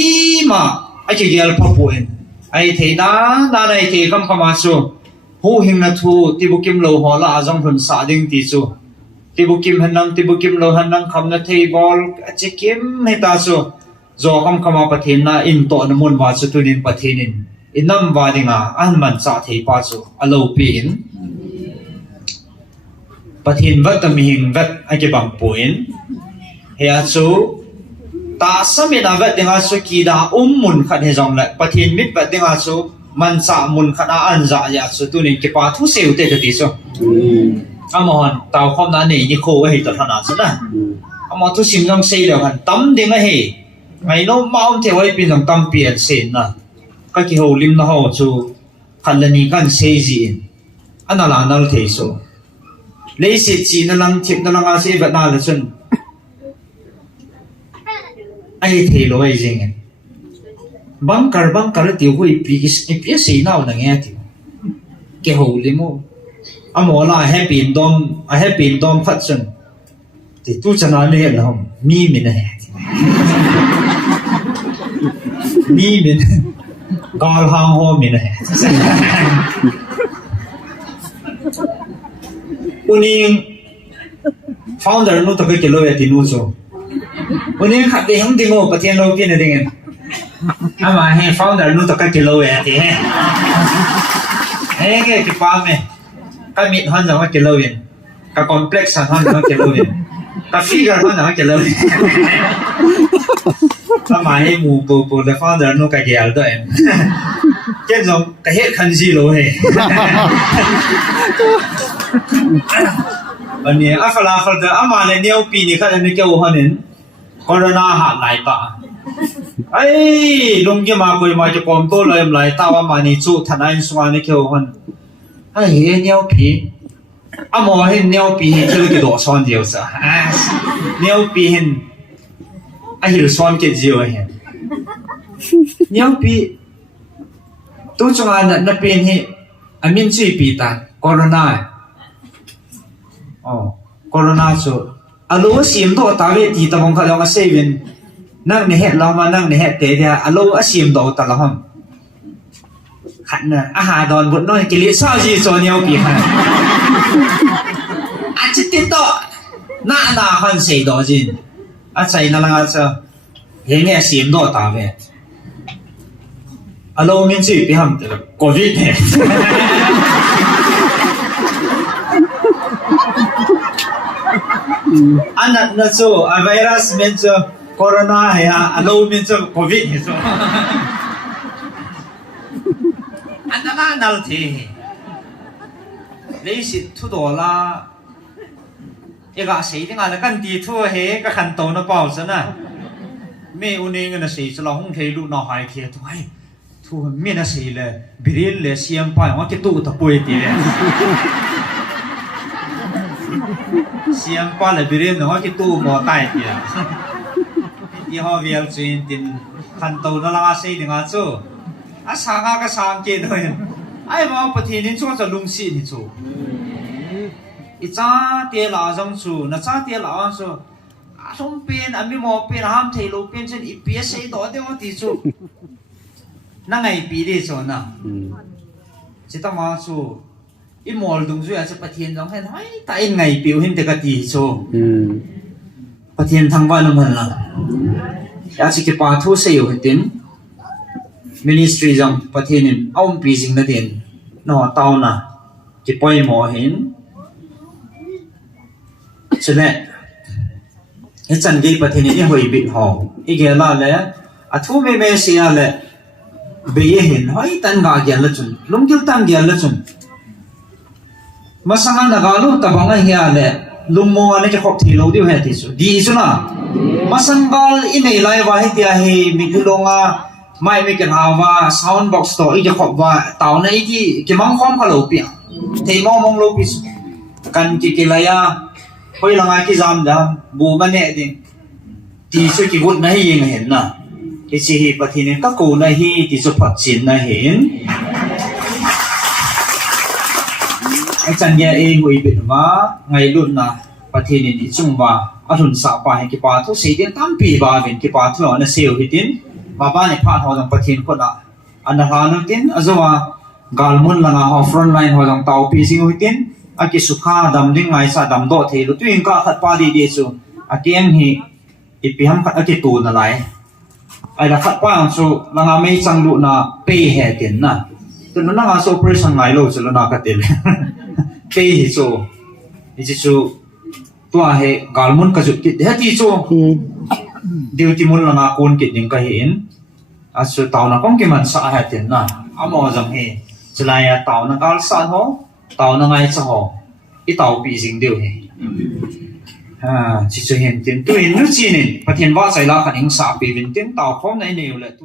มาไอ้เกี่ยวกับพวกเองไอ้เทน่าไอ้เทคำมาสู้หูหิงนัทูที่บุกิมโลหัวละอาจงหุ่นสาดิ่งที่สู้ที่บุกิมหันนังที่บุกิมโลหันนังคำนัทเทบอลเช็คิมให้ตาสู้จอคำมาปะเทนน่ะอินโตนมุนวาสุตุนินปะเทนินอินนัมวาดิงาอันมันสาเทปาสู้อโลปีนปะเทนวัดมีหิงวัดไอ้เก็บบังปุยนเฮียสู้ตาสมินาเวดดิงาสุกีดามุนขัดเฮจงเลยปะทินมิดเวดดิงาสุมันสามุนขัดอันจ่ายาสุตุนินกิปาทุเซลเตตติสุอามอนตาวความนั้นนี่โคไว้ตัดขนาดนั้นนะอามอนทุสิมต้องเซลล์กันตั้มดิงาเฮไอ้น้องมาเทวายเป็นต้องตั้มเปลี่ยนเซนนะก็ที่เขาลิมนะเขาจูขันเลนีกันเซจีนอันนั้นนั่นเทสุเลยเซจีนั่นลังทิพนั่นลังอาเซเวดนาเลสุนไอ้เทโลไอ้จริงบังการที่หัวอีสีน่าวนั่งเงี้ยที่เกี่ยวลิโมอ่ะโมล่าให้ปีนดอมพัดจนที่ตู้ชนะเนี่ยเรามีมินเหมีมินกอลฮางโฮมินเหอุนิง founder นู้ตะเกียบเลยที่นู้นวันนี้ขับไปห้องดิ้งโอปะเทียนโลกินอะไรเงี้ยอามาให้ founder นู้ตะเกียบเลยที่เฮ้ยกี่ปามเนี่ยก็มีหันจังว่าเกียบเลยก็ complex หันจังว่าเกียบเลยก็ figure หันจังว่าเกียบเลยอามาให้หมู่ปูแล้ว founder นู้ก็เกียบด้วยเจ้าจงก็เฮ็ดคันซีโลเฮ้วันนี้อัฟลาฟลเดอร์อามาเลยเนี่ยปีนี้เขาจะนึกเกี่ยวกับหันโคโรนาหาหลายปะ ai lung ke ma koi ma ke pom to lem lai ta wa ma ni chu thanain sunga ni kyo hon ai he niao pi amo he niao pi he thil ki do son dio sa niao pi hen a hil son ke jiu he niao pi tu chunga na pen he amin chi pi ta corona corona chu alo sim do ta ve ti ta bong kha long a sevin nang ne het long ma nang ne het te dia alo a sim do ta la hom khan na a ha don but noi ki li sa ji cho niao pi ha a chi ti to na han sei do jin a sai na la cha he ne sim do ta ve alo min chi pi ham te covid he anak na so a virus men so corona ya alo men so covid he so anaka nal the le si thu do la ega sei ding ala kan ti thu he ka khan to na pau sa na me uni ngana sei so la hong thei lu na hai the tu hai thu me na sei le biril le siam pa wa ke tu ta poi ti le siam pa le biril no wa ke tu mo tai ti i ho vial chin tin khan to na la sei ding a chu a sanga ka sang ke no ai ma pathi nin chu cha lung si ni chu i cha te la jong chu na cha te la an chu a thom pen a mi mo pen ham thei lo pen chen i pi sei do de o ti chu na ngai pi de chu na chi ta ma chu i mol dung zu a cha pathian jong hen hai ta in ngai pi hin te ka ti chu pathian thang ba no man la ya chi ke pa thu se yo tin ministry jong pathian in aum pi jing na den no taw na ki poi mo hin chele e chan ge pathian ni hoi bit ho i ge la le a thu me me sia le be ye hin hoi tan ga gyan la chun lungkil tan gyan la chun masanga na ga lu ta bang hi a le lummo ane ke khop thi lo di he ti chu di chu na masangal in ei lai wa he tia he mi thulonga mai me ke hawa sound box to i ke khop wa taw na i ki ke mang khom kha lo pi thei mo mong lo pi kan ki ke la ya hoi la ngai ki jam da bu ma ne ding ti chu ki vut na hi yeng hen na ke chi hi pathi ne ka ko na hi ti chu phat chin na hen ai chan ye e hoi bit wa ngai lut na pathi ne ni chung wa a thun sa pa he ki pa thu sei den tam pi ba ven ki pa thu na seo hi tin ba ba ne pha tho dang pathin ko na an ha no tin azawa galmun langa ho front line ho dang tau pi sing hui tin a ki sukha dam ding ngai sa dam do the lu tuing ka khat pa di di chu a tiang hi i pi ham khat a ki tu na lai ai la khat pa ang chu langa mei chang lu na pe he tin na tu na nga so operation ngai lo chu na ka tel pe hi chu i chu tua he galmun ka ju ki he ti chu duty mun langa kon ki ding ka hin asu taw na kong ki man sa ha tin na amo jang he chulaya taw na kal sa ho taw na ngai cha ho i taw pi jing deu he chi chu hen tin tu in nu chi ni pathian wa chai la khaning sa pi vin tin taw khom nai ne le tu